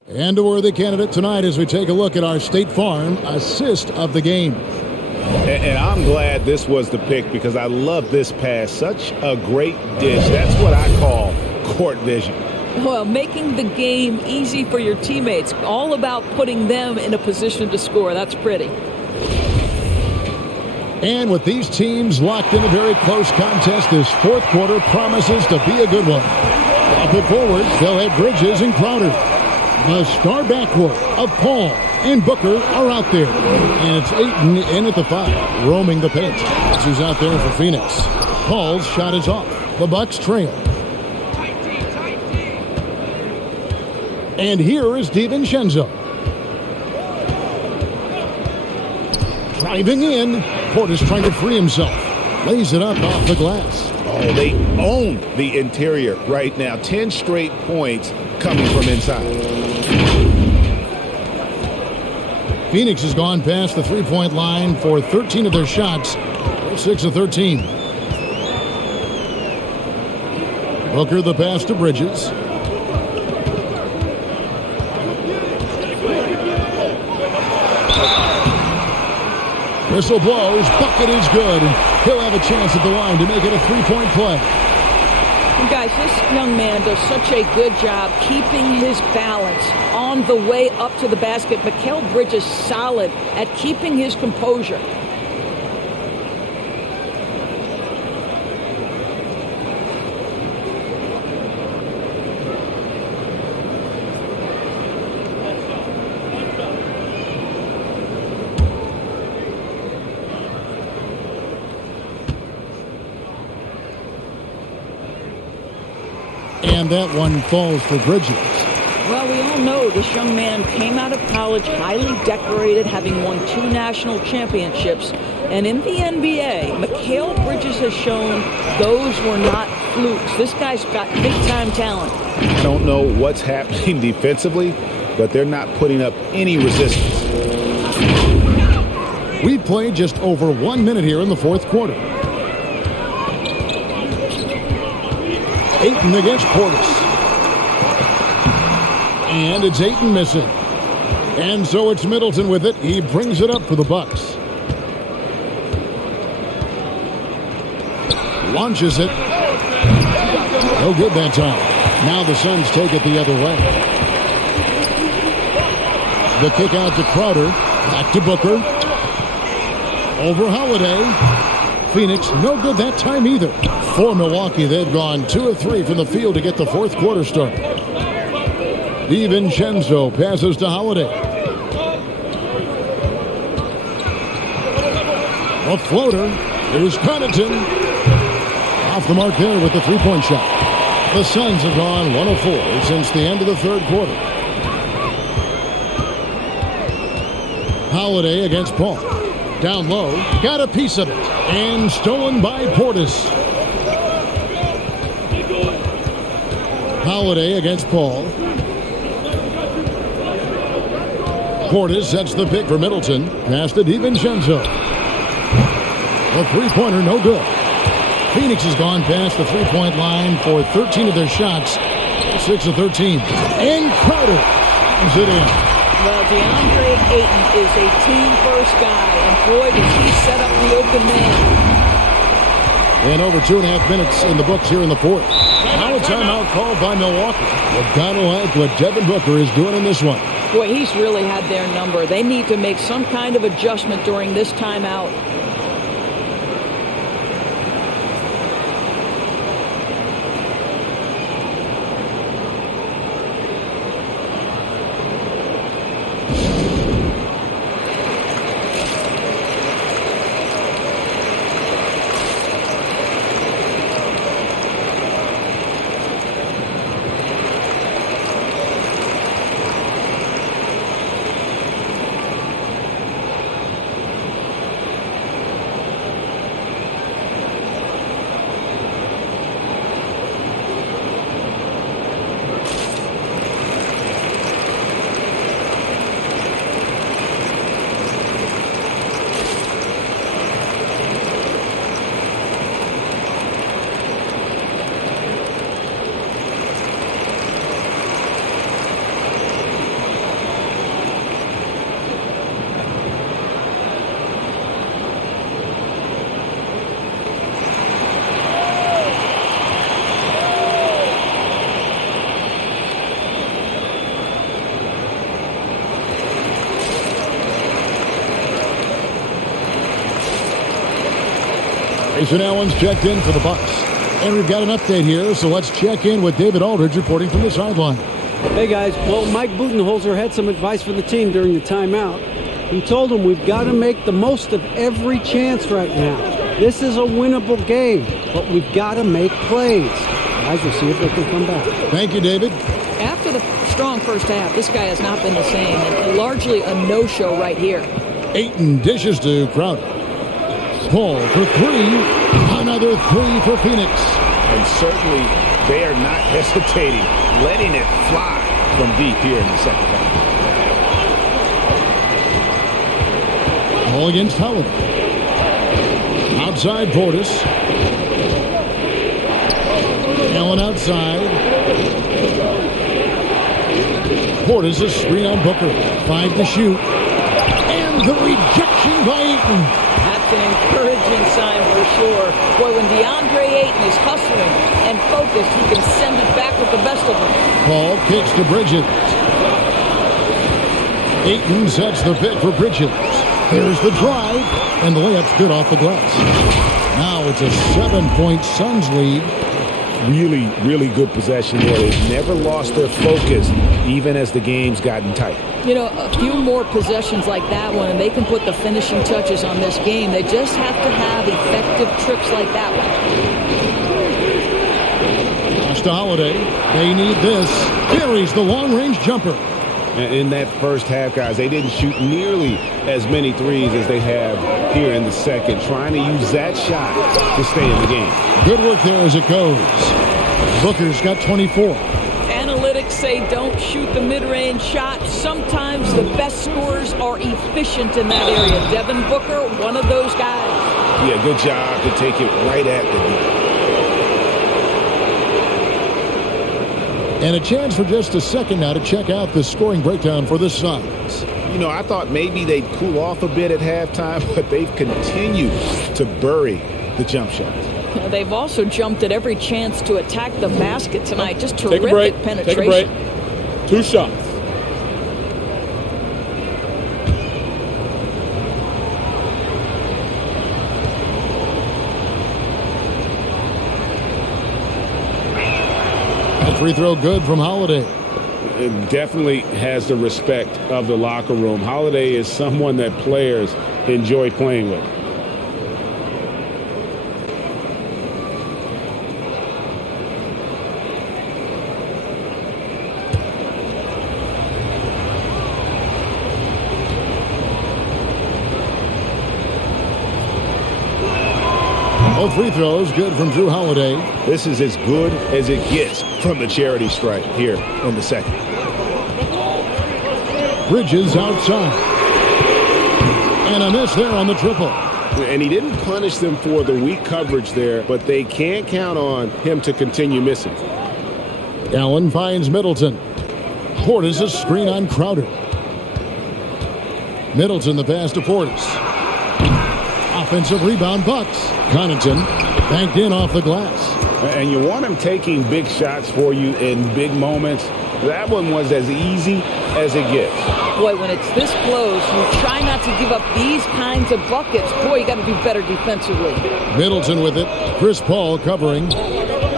And a worthy candidate tonight as we take a look at our State Farm assist of the game. And I'm glad this was the pick because I love this pass. Such a great dish. That's what I call court vision. Well, making the game easy for your teammates. All about putting them in a position to score. That's pretty. And with these teams locked in a very close contest, this fourth quarter promises to be a good one. Up it forward, they'll have Bridges and Crowder. The star backcourt of Paul and Booker are out there. And it's Ayton in at the 5, roaming the paint. That's who's out there for Phoenix. Paul's shot is off. The Bucks trail. And here is DiVincenzo. Driving in. Portis trying to free himself. Lays it up off the glass. Oh, they own the interior right now. 10 straight points coming from inside. Phoenix has gone past the three-point line for 13 of their shots. 6 of 13. Booker the pass to Bridges. Whistle blows. Bucket is good. He'll have a chance at the line to make it a three-point play. And guys, this young man does such a good job keeping his balance on the way up to the basket. Mikal Bridges solid at keeping his composure. And that one falls for Bridges. Well, we all know this young man came out of college highly decorated, having won 2 national championships. And in the NBA, Mikal Bridges has shown those were not flukes. This guy's got big-time talent. I don't know what's happening defensively, but they're not putting up any resistance. We played just over 1 minute here in the fourth quarter. Ayton against Portis. And it's Ayton missing. And so it's Middleton with it. He brings it up for the Bucks. Launches it. No good that time. Now the Suns take it the other way. The kick out to Crowder. Back to Booker. Over Holiday. Phoenix, no good that time either. For Milwaukee, they've gone 2 of 3 from the field to get the fourth quarter start. DiVincenzo passes to Holiday. A floater. Here's Connaughton. Off the mark there with the three-point shot. The Suns have gone 1 of 4 since the end of the third quarter. Holiday against Paul. Down low. Got a piece of it. And stolen by Portis. Holiday against Paul. Portis sets the pick for Middleton. Pass to DiVincenzo. The three-pointer, no good. Phoenix has gone past the three-point line for 13 of their shots. 6 of 13. And Crowder is it in. Well, Deandre Ayton is a team-first guy, and boy, does he set up the open man. And over 2.5 minutes in the books here in the fourth. Now a timeout called by Milwaukee. You've got to like what Devin Booker is doing in this one. Boy, he's really had their number. They need to make some kind of adjustment during this timeout. Grayson Allen's checked in for the Bucks. And we've got an update here, so let's check in with David Aldridge reporting from the sideline. Hey, guys. Well, Mike Budenholzer had some advice for the team during the timeout. He told them we've got to make the most of every chance right now. This is a winnable game, but we've got to make plays. Guys, we'll see if they can come back. Thank you, David. After the strong first half, this guy has not been the same, and largely a no-show right here. Ayton dishes to Crowder. Paul for three. Another three for Phoenix. And certainly they are not hesitating, letting it fly from deep here in the second half. Ball against Howard. Outside Portis. Allen outside. Portis a screen on Booker. 5 to shoot. And the rejection by Ayton. That's an encouraging sign for sure. Boy, when Deandre Ayton is hustling and focused, he can send it back with the best of them. Paul kicks to Bridges. Ayton sets the pick for Bridges. There's the drive, and the layup's good off the glass. Now it's a 7-point Suns lead. Really, really good possession there. They've never lost their focus, even as the game's gotten tight. You know, a few more possessions like that one, and they can put the finishing touches on this game. They just have to have effective trips like that one. Pass to Holiday. They need this. Carries the long-range jumper. In that first half, guys, they didn't shoot nearly as many threes as they have here in the second, trying to use that shot to stay in the game. Good work there as it goes. Booker's got 24. Analytics say don't shoot the mid-range shot. Sometimes the best scorers are efficient in that area. Devin Booker, one of those guys. Yeah, good job to take it right at the D. And a chance for just a second now to check out the scoring breakdown for the Suns. You know, I thought maybe they'd cool off a bit at halftime, but they've continued to bury the jump shots. They've also jumped at every chance to attack the basket tonight. Just terrific penetration. Take a break. 2 shots. Free throw good from Holiday. It definitely has the respect of the locker room. Holiday is someone that players enjoy playing with. Both free throws good from Drew Holiday. This is as good as it gets from the charity stripe here in the second. Bridges outside. And a miss there on the triple. And he didn't punish them for the weak coverage there, but they can't count on him to continue missing. Allen finds Middleton. Portis a screen on Crowder. Middleton the pass to Portis. Offensive rebound Bucks. Connaughton banked in off the glass. And you want him taking big shots for you in big moments. That one was as easy as it gets. Boy, when it's this close, you try not to give up these kinds of buckets. Boy, you got to be better defensively. Middleton with it. Chris Paul covering.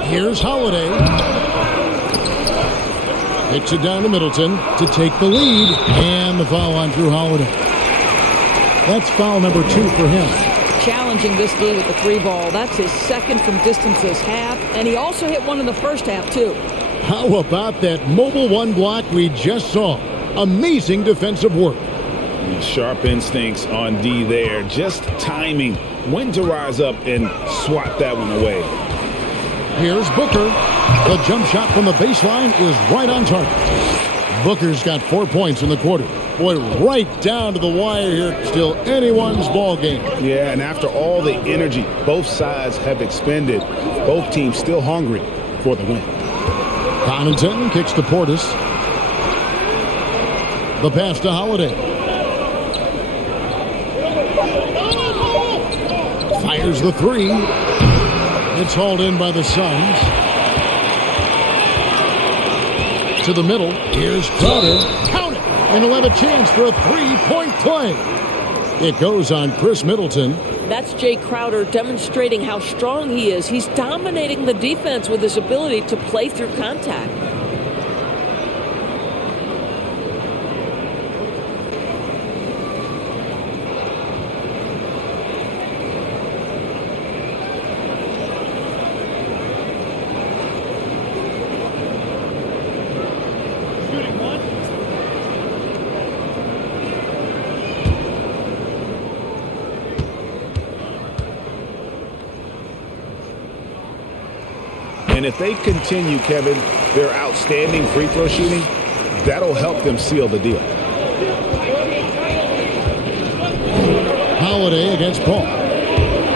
Here's Holiday. Kicks it down to Middleton to take the lead. And the foul on Drew Holiday. That's foul number 2 for him. Challenging this dude with the 3 ball. That's his second from distance this half. And he also hit one in the first half, too. How about that mobile 1 block we just saw? Amazing defensive work. Sharp instincts on D there. Just timing when to rise up and swat that one away. Here's Booker. The jump shot from the baseline is right on target. Booker's got 4 points in the quarter. Boy, right down to the wire here. Still anyone's ball game. Yeah, and after all the energy both sides have expended, both teams still hungry for the win. Connaughton kicks to Portis. The pass to Holiday. Fires the 3. It's hauled in by the Suns. To the middle. Here's Crowder. Count it! And he'll have a chance for a 3-point play. It goes on Chris Middleton. That's Jay Crowder demonstrating how strong he is. He's dominating the defense with his ability to play through contact. And if they continue, Kevin, their outstanding free throw shooting, that'll help them seal the deal. Holiday against Paul.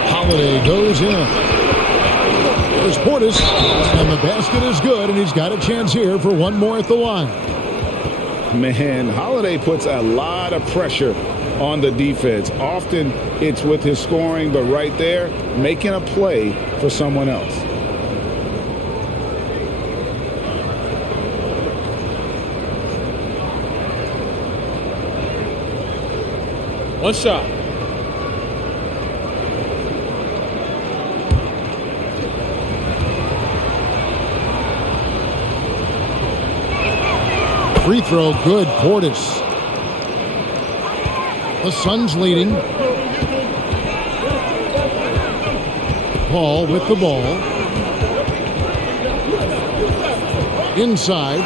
Holiday goes in. There's Portis, and the basket is good, and he's got a chance here for one more at the line. Man, Holiday puts a lot of pressure on the defense. Often it's with his scoring, but right there, making a play for someone else. One shot. Free throw, good. Portis. The Suns leading. Paul with the ball. Inside.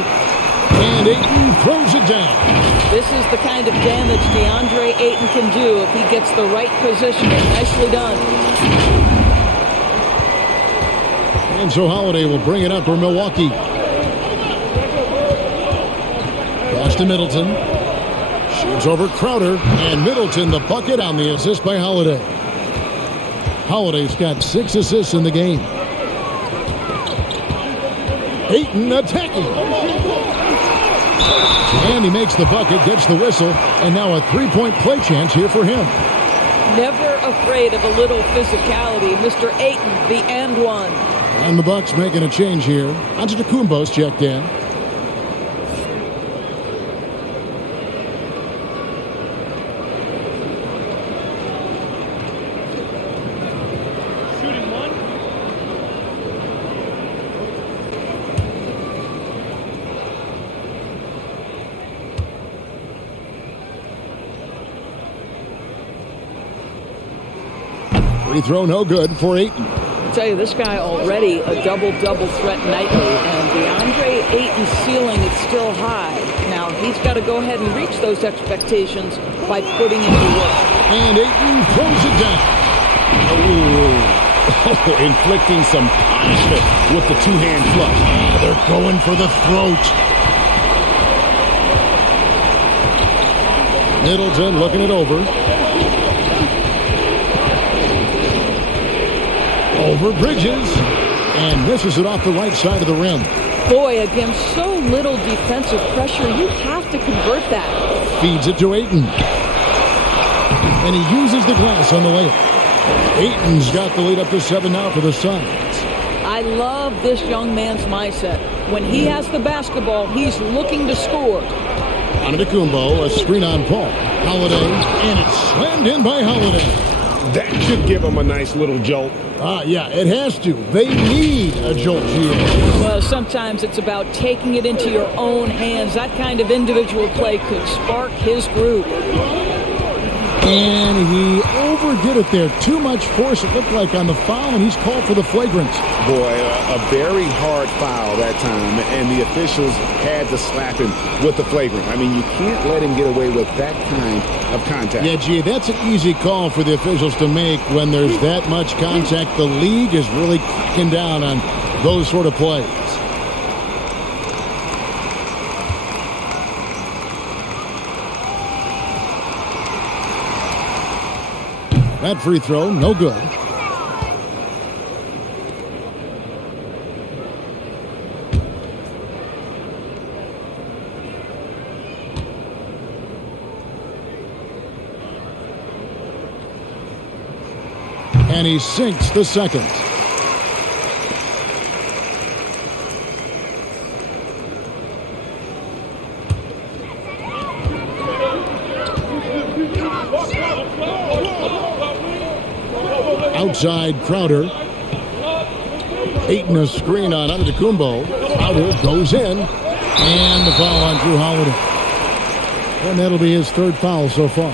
And Ayton throws it down. This is the kind of damage Deandre Ayton can do if he gets the right positioning. Nicely done. And so Holiday will bring it up for Milwaukee. Pass to Middleton. Shoots over Crowder. And Middleton the bucket on the assist by Holiday. Holiday's got 6 assists in the game. Ayton attacking. And he makes the bucket, gets the whistle, and now a 3-point play chance here for him. Never afraid of a little physicality. Mr. Ayton, the and one. And the Bucks making a change here. Antetokounmpo's checked in. Free throw no good for Ayton. I tell you, this guy already a double-double threat nightly, and Deandre Ayton's ceiling is still high. Now, he's got to go ahead and reach those expectations by putting in the work. And Ayton throws it down. Oh, inflicting some punishment with the two-hand flush. They're going for the throat. Middleton looking it over. Over Bridges, and misses it off the right side of the rim. Boy, against so little defensive pressure, you have to convert that. Feeds it to Ayton. And he uses the glass on the layup. Ayton's got the lead up to 7 now for the Suns. I love this young man's mindset. When he has the basketball, he's looking to score. Antetokounmpo, a screen on Paul. Holiday, and it's slammed in by Holiday. That should give him a nice little jolt. Yeah, it has to. They need a jolt here. Well, sometimes it's about taking it into your own hands. That kind of individual play could spark his group. And he overdid it there. Too much force, it looked like, on the foul, and he's called for the flagrant. Boy, a very hard foul that time, and the officials had to slap him with the flagrant. I mean, you can't let him get away with that kind of contact. Yeah, gee, that's an easy call for the officials to make when there's that much contact. The league is really cracking down on those sort of plays. That free throw, no good. And he sinks the second. Outside Crowder. Ayton a screen on Antetokounmpo. Crowder goes in. And the foul on Drew Holiday. And that'll be his third foul so far.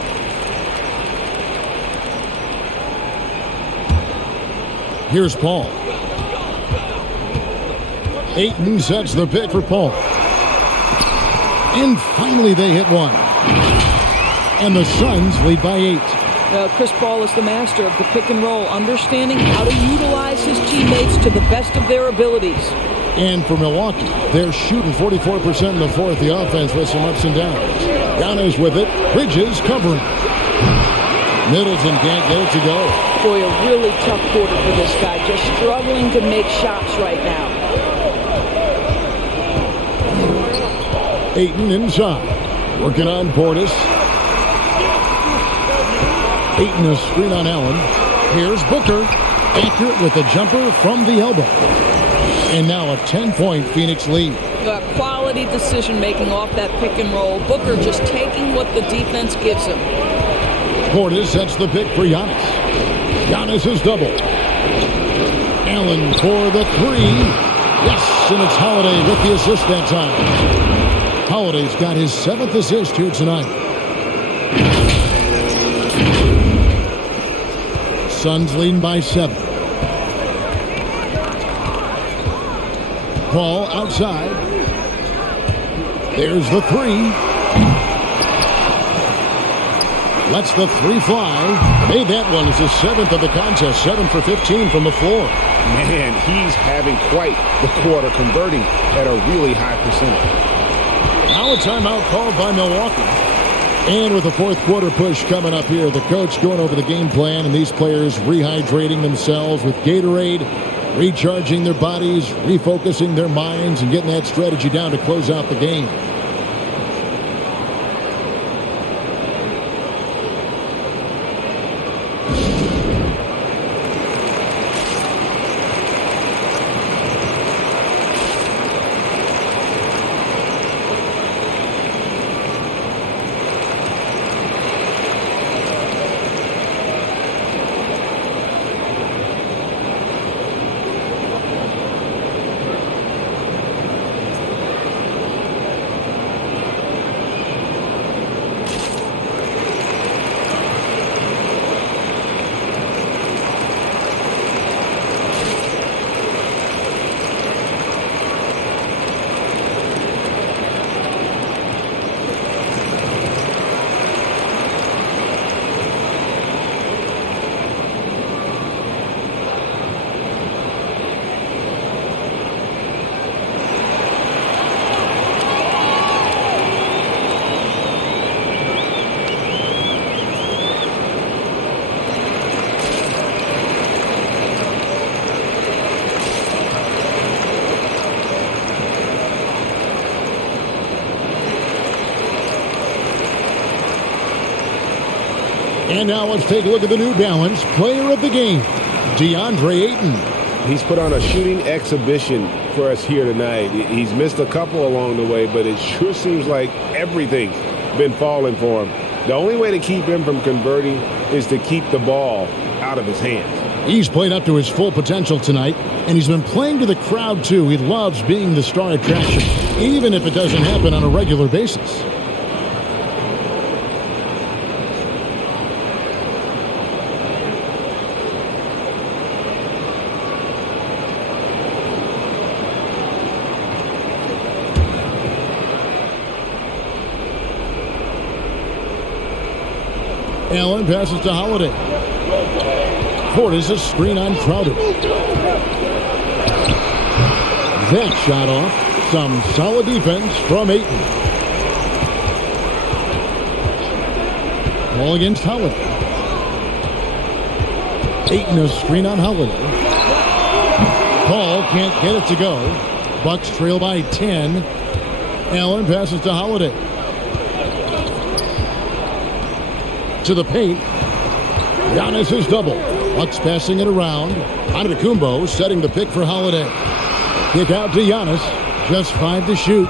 Here's Paul. Ayton sets the pick for Paul. And finally they hit one. And the Suns lead by 8. Chris Paul is the master of the pick and roll, understanding how to utilize his teammates to the best of their abilities. And for Milwaukee, they're shooting 44% in the fourth. The offense with some ups and downs. Giannis with it. Bridges covering. Middleton can't get it to go. Boy, a really tough quarter for this guy. Just struggling to make shots right now. Ayton inside. Working on Portis. Ayton a screen on Allen. Here's Booker. Accurate with a jumper from the elbow. And now a 10-point Phoenix lead. Quality decision-making off that pick and roll. Booker just taking what the defense gives him. Portis sets the pick for Giannis. Giannis is double. Allen for the three. Yes, and it's Holiday with the assist that time. Holiday's got his 7th assist here tonight. Suns leading by 7. Paul outside. There's the three. Lets the three fly. Made that one as the 7th of the contest. 7 for 15 from the floor. Man, he's having quite the quarter, converting at a really high percentage. Now a timeout called by Milwaukee. And with the fourth quarter push coming up here, the coach going over the game plan and these players rehydrating themselves with Gatorade, recharging their bodies, refocusing their minds, and getting that strategy down to close out the game. And now let's take a look at the New Balance player of the game, Deandre Ayton. He's put on a shooting exhibition for us here tonight. He's missed a couple along the way, but it sure seems like everything's been falling for him. The only way to keep him from converting is to keep the ball out of his hands. He's played up to his full potential tonight, and he's been playing to the crowd, too. He loves being the star attraction, even if it doesn't happen on a regular basis. Allen passes to Holiday. Portis a screen on Crowder. That shot off. Some solid defense from Ayton. Ball against Holiday. Ayton a screen on Holiday. Paul can't get it to go. Bucks trail by 10. Allen passes to Holiday. To the paint. Giannis is double. Bucks passing it around. Antetokounmpo setting the pick for Holiday. Kick out to Giannis. Just 5 to shoot.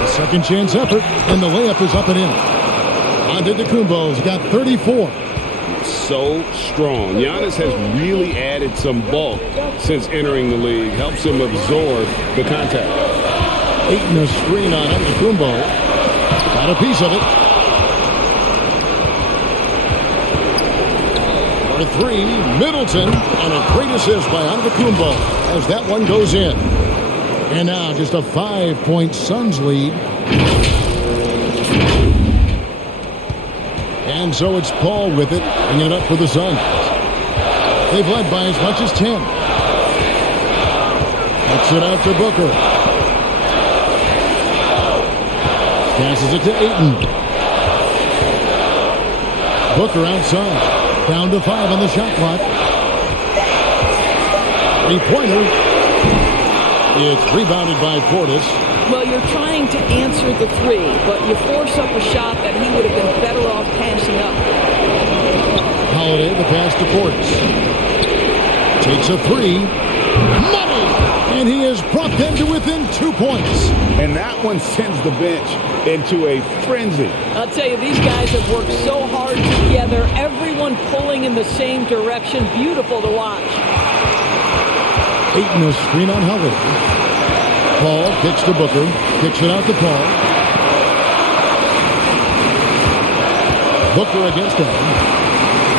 A second chance effort, and the layup is up and in. Antetokounmpo's got 34. So strong. Giannis has really added some bulk since entering the league. Helps him absorb the contact. Ayton a screen on Antetokounmpo. Got a piece of it. For 3, Middleton, and a great assist by Antetokounmpo as that one goes in. And now just a 5-point Suns lead. And so it's Paul with it, bringing it up for the Suns. They've led by as much as 10. Kicks it out to Booker. Passes it to Ayton. Booker outside. Down to 5 on the shot clock. 3-pointer. It's rebounded by Portis. Well, you're trying to answer the 3, but you force up a shot that he would have been better off passing up. Holiday, the pass to Portis. Takes a 3. Money! And he has brought them to within 2 points. And that one sends the bench into a frenzy. I'll tell you, these guys have worked so hard together. Everyone pulling in the same direction. Beautiful to watch. Ayton a screen on Holiday. Paul kicks to Booker. Kicks it out to Paul. Booker against him.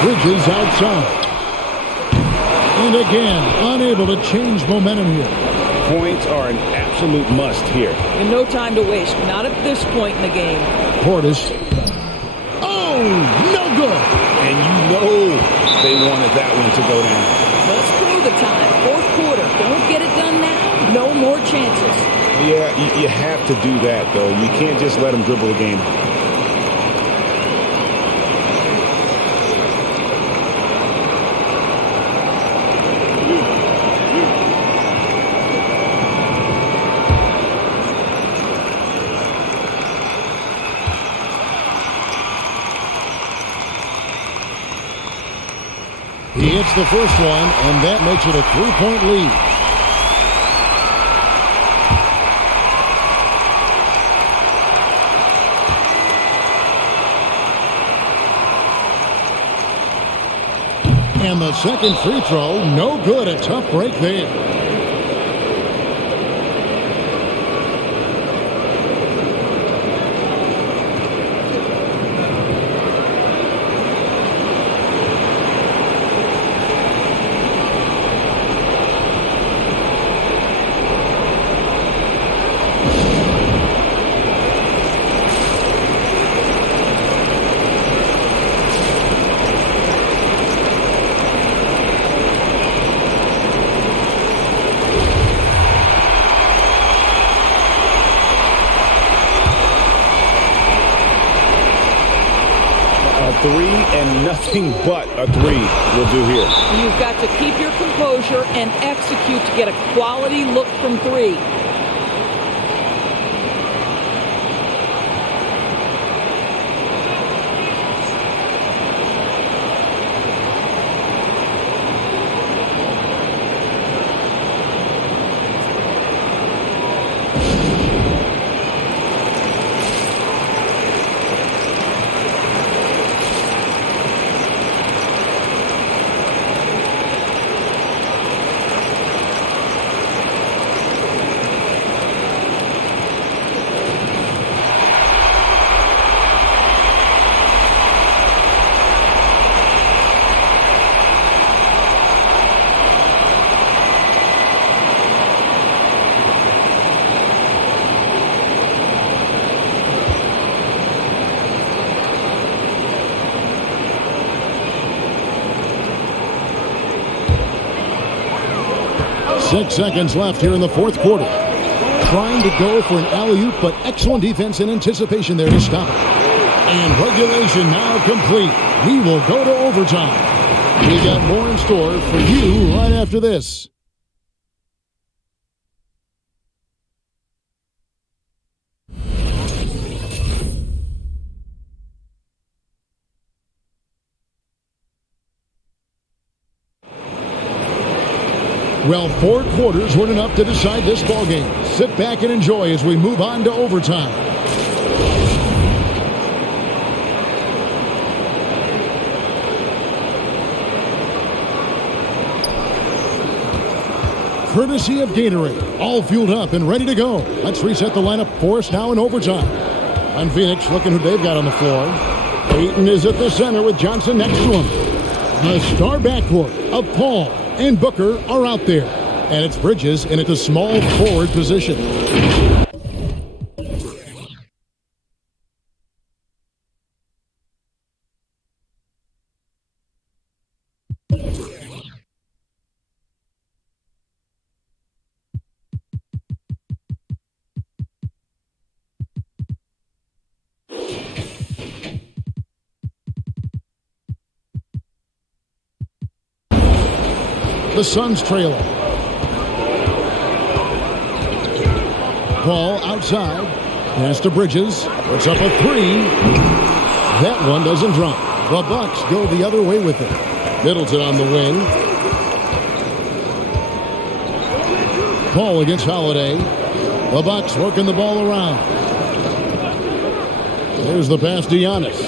Bridges outside. And again, unable to change momentum here. Points are an absolute must here. And no time to waste. Not at this point in the game. Portis. Oh, no good. And you know they wanted that one to go down. Let's throw the time. 4th quarter. Don't get it done now. No more chances. Yeah, you have to do that, though. You can't just let them dribble the game. He hits the first one, and that makes it a 3-point lead. And the second free throw, no good. A tough break there. Three and nothing but a 3 will do here. You've got to keep your composure and execute to get a quality look from 3. 6 seconds left here in the fourth quarter. Trying to go for an alley-oop, but excellent defense and anticipation there to stop it. And regulation now complete. We will go to overtime. We got more in store for you right after this. Well, 4 quarters weren't enough to decide this ballgame. Sit back and enjoy as we move on to overtime. Courtesy of Gatorade, all fueled up and ready to go. Let's reset the lineup for us now in overtime. On Phoenix, looking who they've got on the floor. Ayton is at the center with Johnson next to him. The star backcourt of Paul and Booker are out there. And it's Bridges in at the small forward position. The Suns trailing. Paul outside. Pass to Bridges. Puts up a 3. That one doesn't drop. The Bucks go the other way with it. Middleton on the wing. Paul against Holiday. The Bucks working the ball around. There's the pass to Giannis.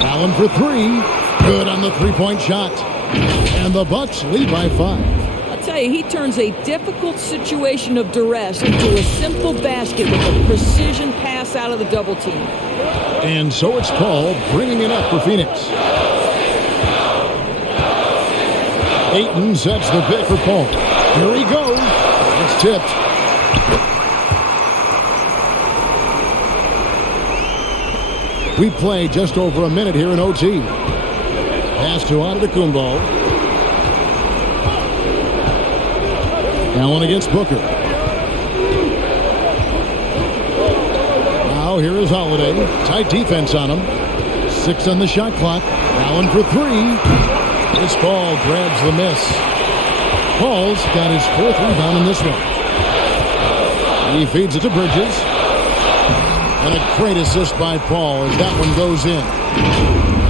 Allen for 3. Good on the three-point shot. And the Bucks lead by 5. I'll tell you, he turns a difficult situation of duress into a simple basket with a precision pass out of the double team. And so it's Paul bringing it up for Phoenix. Ayton sets the pick for Paul. Here he goes. It's tipped. We play just over a minute here in OT. Pass to Antetokounmpo. Allen against Booker. Now here is Holiday. Tight defense on him. 6 on the shot clock. Allen for 3. This ball grabs the miss. Paul's got his 4th rebound in this one. He feeds it to Bridges. And a great assist by Paul as that one goes in.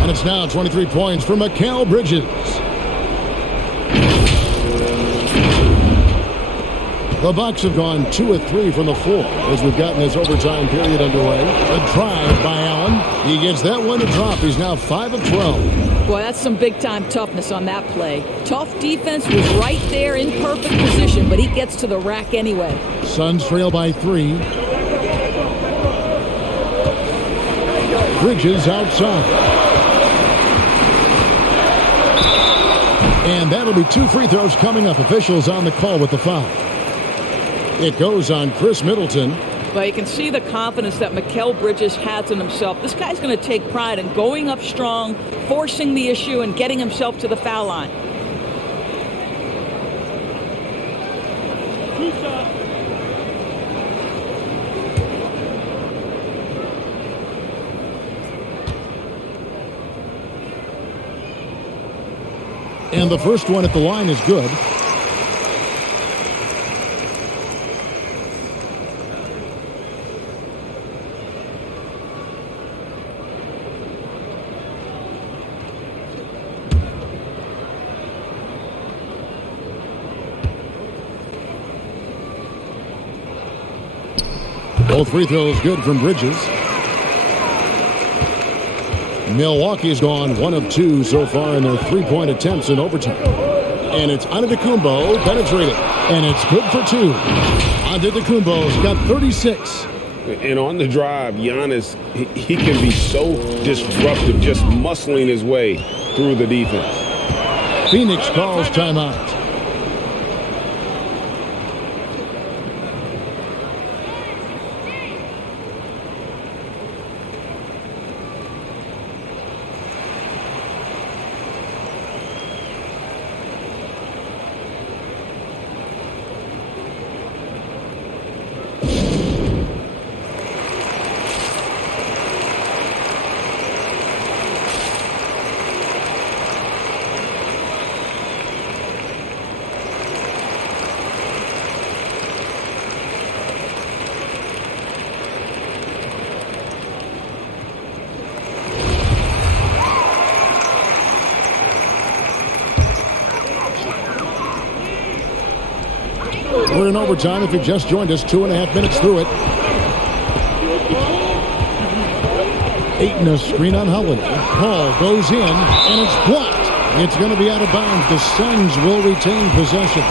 And it's now 23 points for Mikal Bridges. The Bucks have gone 2 of 3 from the floor as we've gotten this overtime period underway. A drive by Allen. He gets that one to drop. He's now 5 of 12. Boy, that's some big-time toughness on that play. Tough defense was right there in perfect position, but he gets to the rack anyway. Suns trail by 3. Bridges outside. And that'll be 2 free throws coming up. Officials on the call with the foul. It goes on Chris Middleton. But you can see the confidence that Mikal Bridges has in himself. This guy's going to take pride in going up strong, forcing the issue, and getting himself to the foul line. And the first one at the line is good. Both free throws good from Bridges. Milwaukee's gone 1 of 2 so far in their 3-point attempts in overtime. And it's Antetokounmpo penetrated. And it's good for 2. Antetokounmpo's got 36. And on the drive, Giannis, he can be so disruptive, just muscling his way through the defense. Phoenix calls timeout. We're in overtime. If you just joined us, 2.5 minutes through it. Ayton a screen on Holiday. Paul goes in, and it's blocked. It's going to be out of bounds. The Suns will retain possession.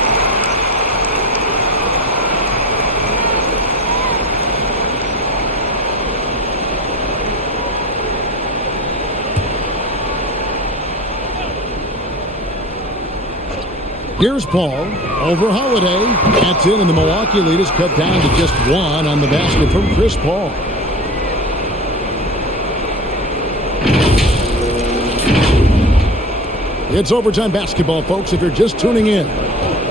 Here's Paul over Holiday. That's in, and the Milwaukee lead is cut down to just one on the basket from Chris Paul. It's overtime basketball, folks, if you're just tuning in.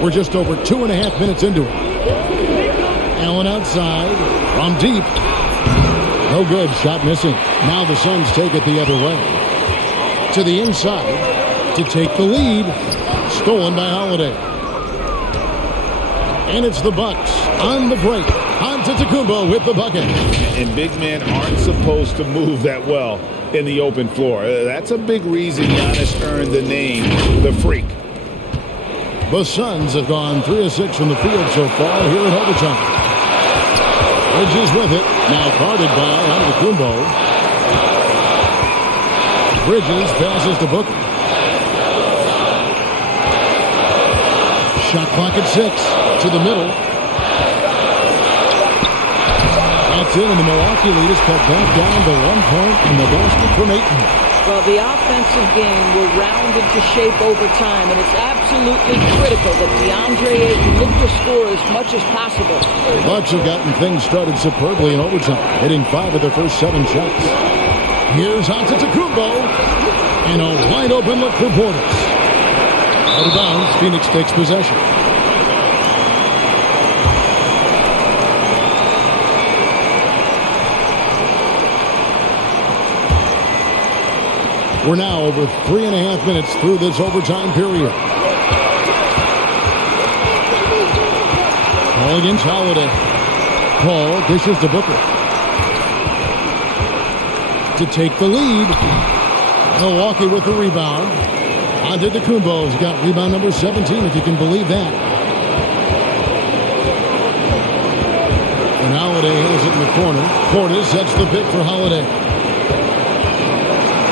We're just over 2.5 minutes into it. Allen outside from deep. No good. Shot missing. Now the Suns take it the other way. To the inside to take the lead. Stolen by Holiday. And it's the Bucks on the break. Antetokounmpo with the bucket. And big men aren't supposed to move that well in the open floor. That's a big reason Giannis earned the name the Freak. The Suns have gone 3 of 6 from the field so far here in overtime. Bridges with it. Now guarded by Antetokounmpo. Bridges passes to Booker. Shot clock at 6 to the middle. That's in, and the Milwaukee lead is cut back down to 1 point in the basket from Ayton. Well, the offensive game will round into shape over time, and it's absolutely critical that Deandre Ayton look to score as much as possible. The Bucks have gotten things started superbly in overtime, hitting 5 of their first 7 shots. Here's Antetokounmpo, and a wide open look for Portis. Out of bounds, Phoenix takes possession. We're now over 3.5 minutes through this overtime period. Paul against Holiday. Paul dishes to Booker. To take the lead. Milwaukee with the rebound. Antetokounmpo's got rebound number 17, if you can believe that. And Holiday has it in the corner. Portis sets the pick for Holiday.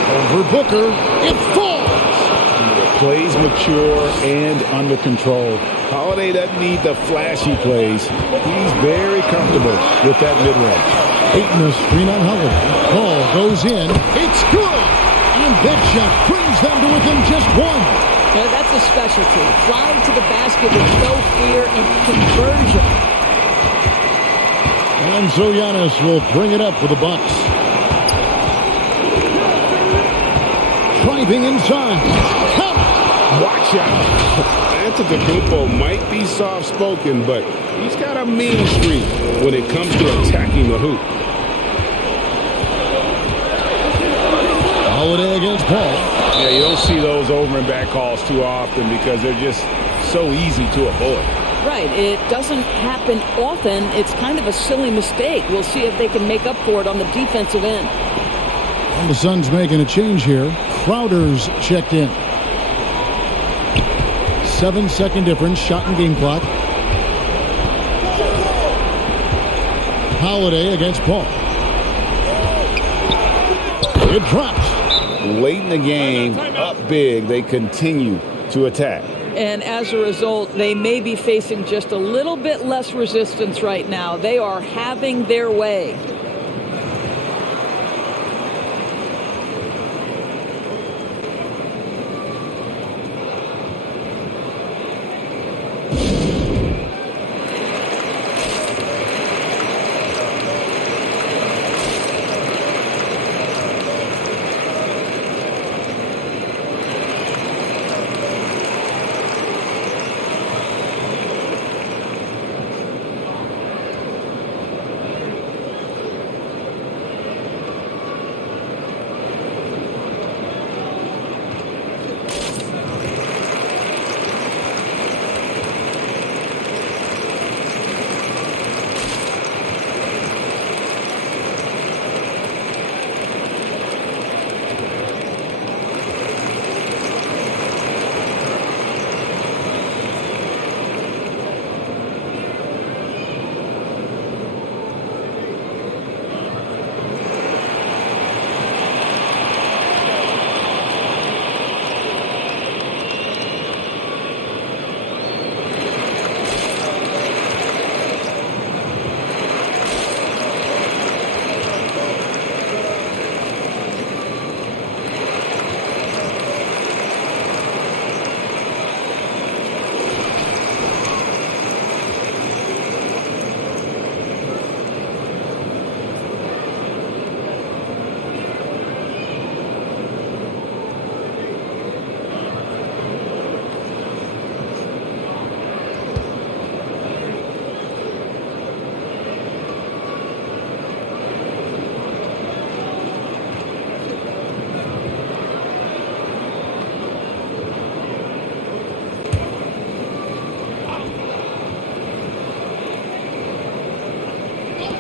Over Booker. It falls! Plays mature and under control. Holiday doesn't need the flashy plays. He's very comfortable with that mid-range. Ayton a screen on Holiday. Paul goes in. It's good! And that shot brings them to within just 1. Yeah, that's a specialty. Flying to the basket with no fear and conversion. And so Giannis will bring it up for the Bucks. Driving inside. Watch out. Antetokounmpo might be soft-spoken, but he's got a mean streak when it comes to attacking the hoop. Holiday against Paul. Yeah, you don't see those over and back calls too often because they're just so easy to avoid. Right. It doesn't happen often. It's kind of a silly mistake. We'll see if they can make up for it on the defensive end. And the Suns making a change here. Crowder's checked in. 7-second difference. Shot and game clock. Holiday against Paul. It drops. Late in the game, up big, they continue to attack. And as a result, they may be facing just a little bit less resistance right now. They are having their way.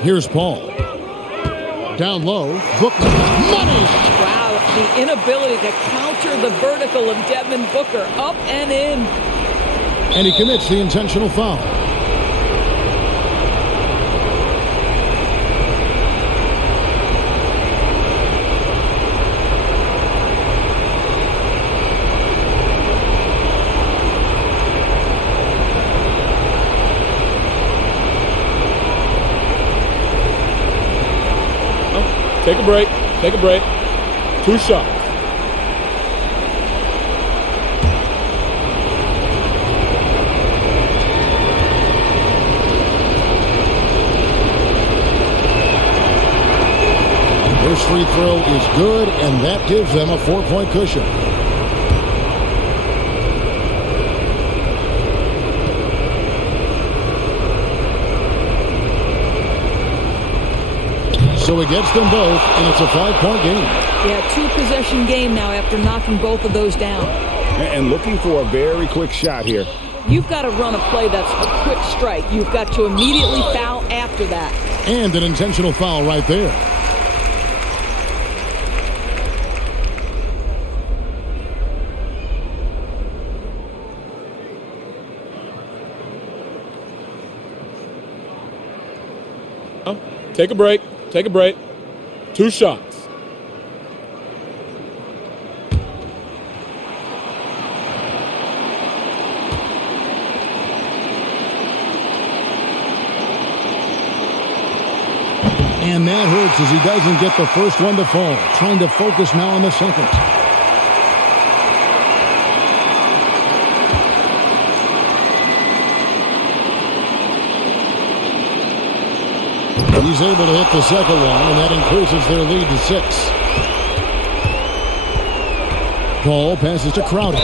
Here's Paul. Down low, Booker. Money! Wow, the inability to counter the vertical of Devin Booker. Up and in. And he commits the intentional foul. Take a break. Take a break. 2 shots. This free throw is good, and that gives them a 4-point cushion. So it gets them both, and it's a 5-point game. Yeah, 2-possession game now after knocking both of those down. And looking for a very quick shot here. You've got to run a play that's a quick strike. You've got to immediately foul after that. And an intentional foul right there. Take a break. Take a break. 2 shots. And that hurts as he doesn't get the first one to fall. Trying to focus now on the second. He's able to hit the second one, and that increases their lead to 6. Paul passes to Crowder.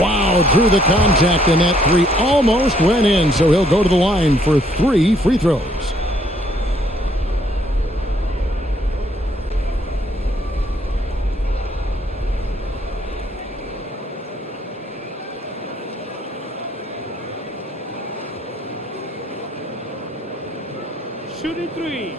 Wow, drew the contact, and that 3 almost went in, so he'll go to the line for 3 free throws. Shooting 3.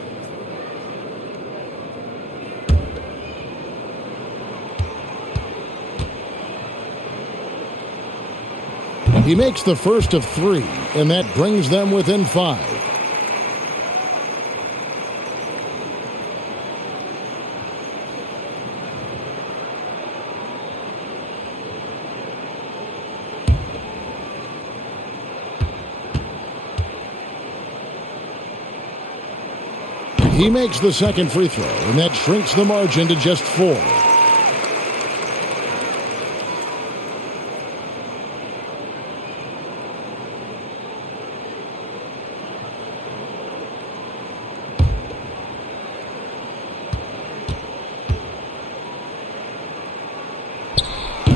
He makes the first of 3, and that brings them within 5. He makes the second free throw, and that shrinks the margin to just 4.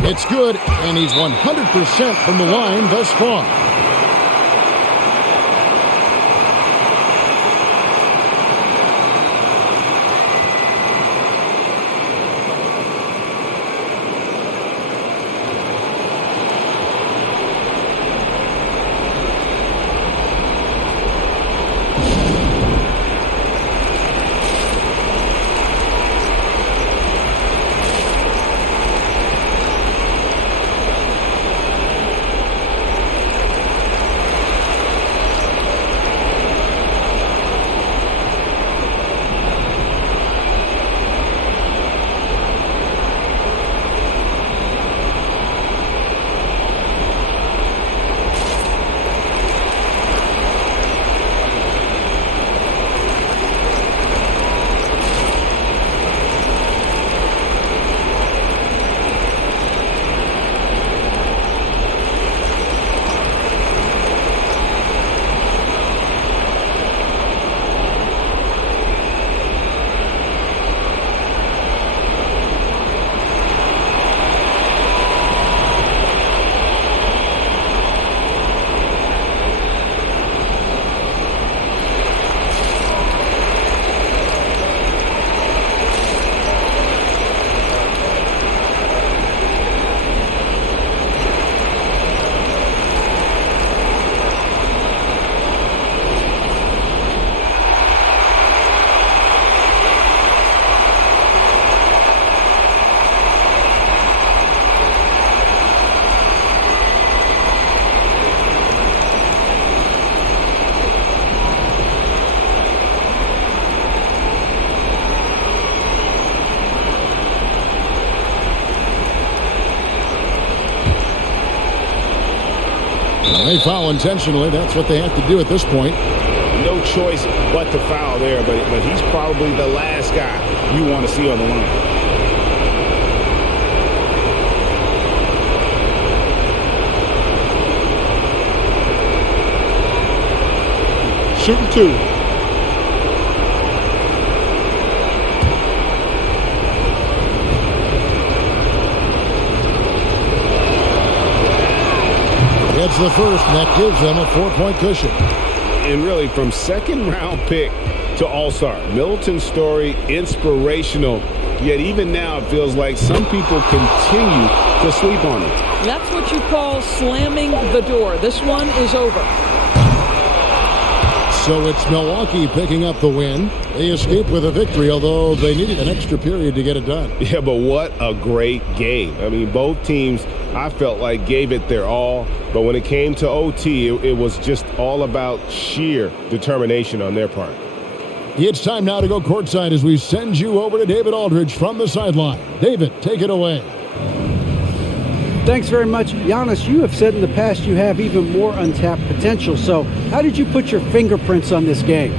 It's good, and he's 100% from the line thus far. They foul intentionally. That's what they have to do at this point. No choice but to foul there, but he's probably the last guy you want to see on the line. Shooting 2. It's the first, and that gives them a 4-point cushion. And really, from second-round pick to all-star, Middleton's story, inspirational, yet even now it feels like some people continue to sleep on it. That's what you call slamming the door. This one is over. So it's Milwaukee picking up the win. They escaped with a victory, although they needed an extra period to get it done. Yeah, but what a great game. I mean, both teams, I felt like, gave it their all. But when it came to OT, it was just all about sheer determination on their part. It's time now to go courtside as we send you over to David Aldridge from the sideline. David, take it away. Thanks very much. Giannis, you have said in the past you have even more untapped potential. So how did you put your fingerprints on this game?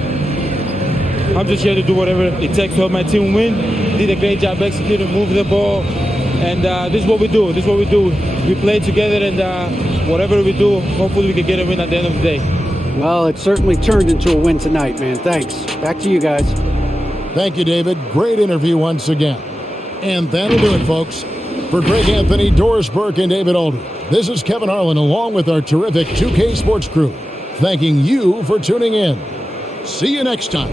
I'm just here to do whatever it takes to help my team win. Did a great job executing, moving the ball. And this is what we do. This is what we do. We play together, and whatever we do, hopefully we can get a win at the end of the day. Well, it certainly turned into a win tonight, man. Thanks. Back to you guys. Thank you, David. Great interview once again. And that'll do it, folks. For Greg Anthony, Doris Burke, and David Aldridge, this is Kevin Harlan along with our terrific 2K Sports crew, thanking you for tuning in. See you next time.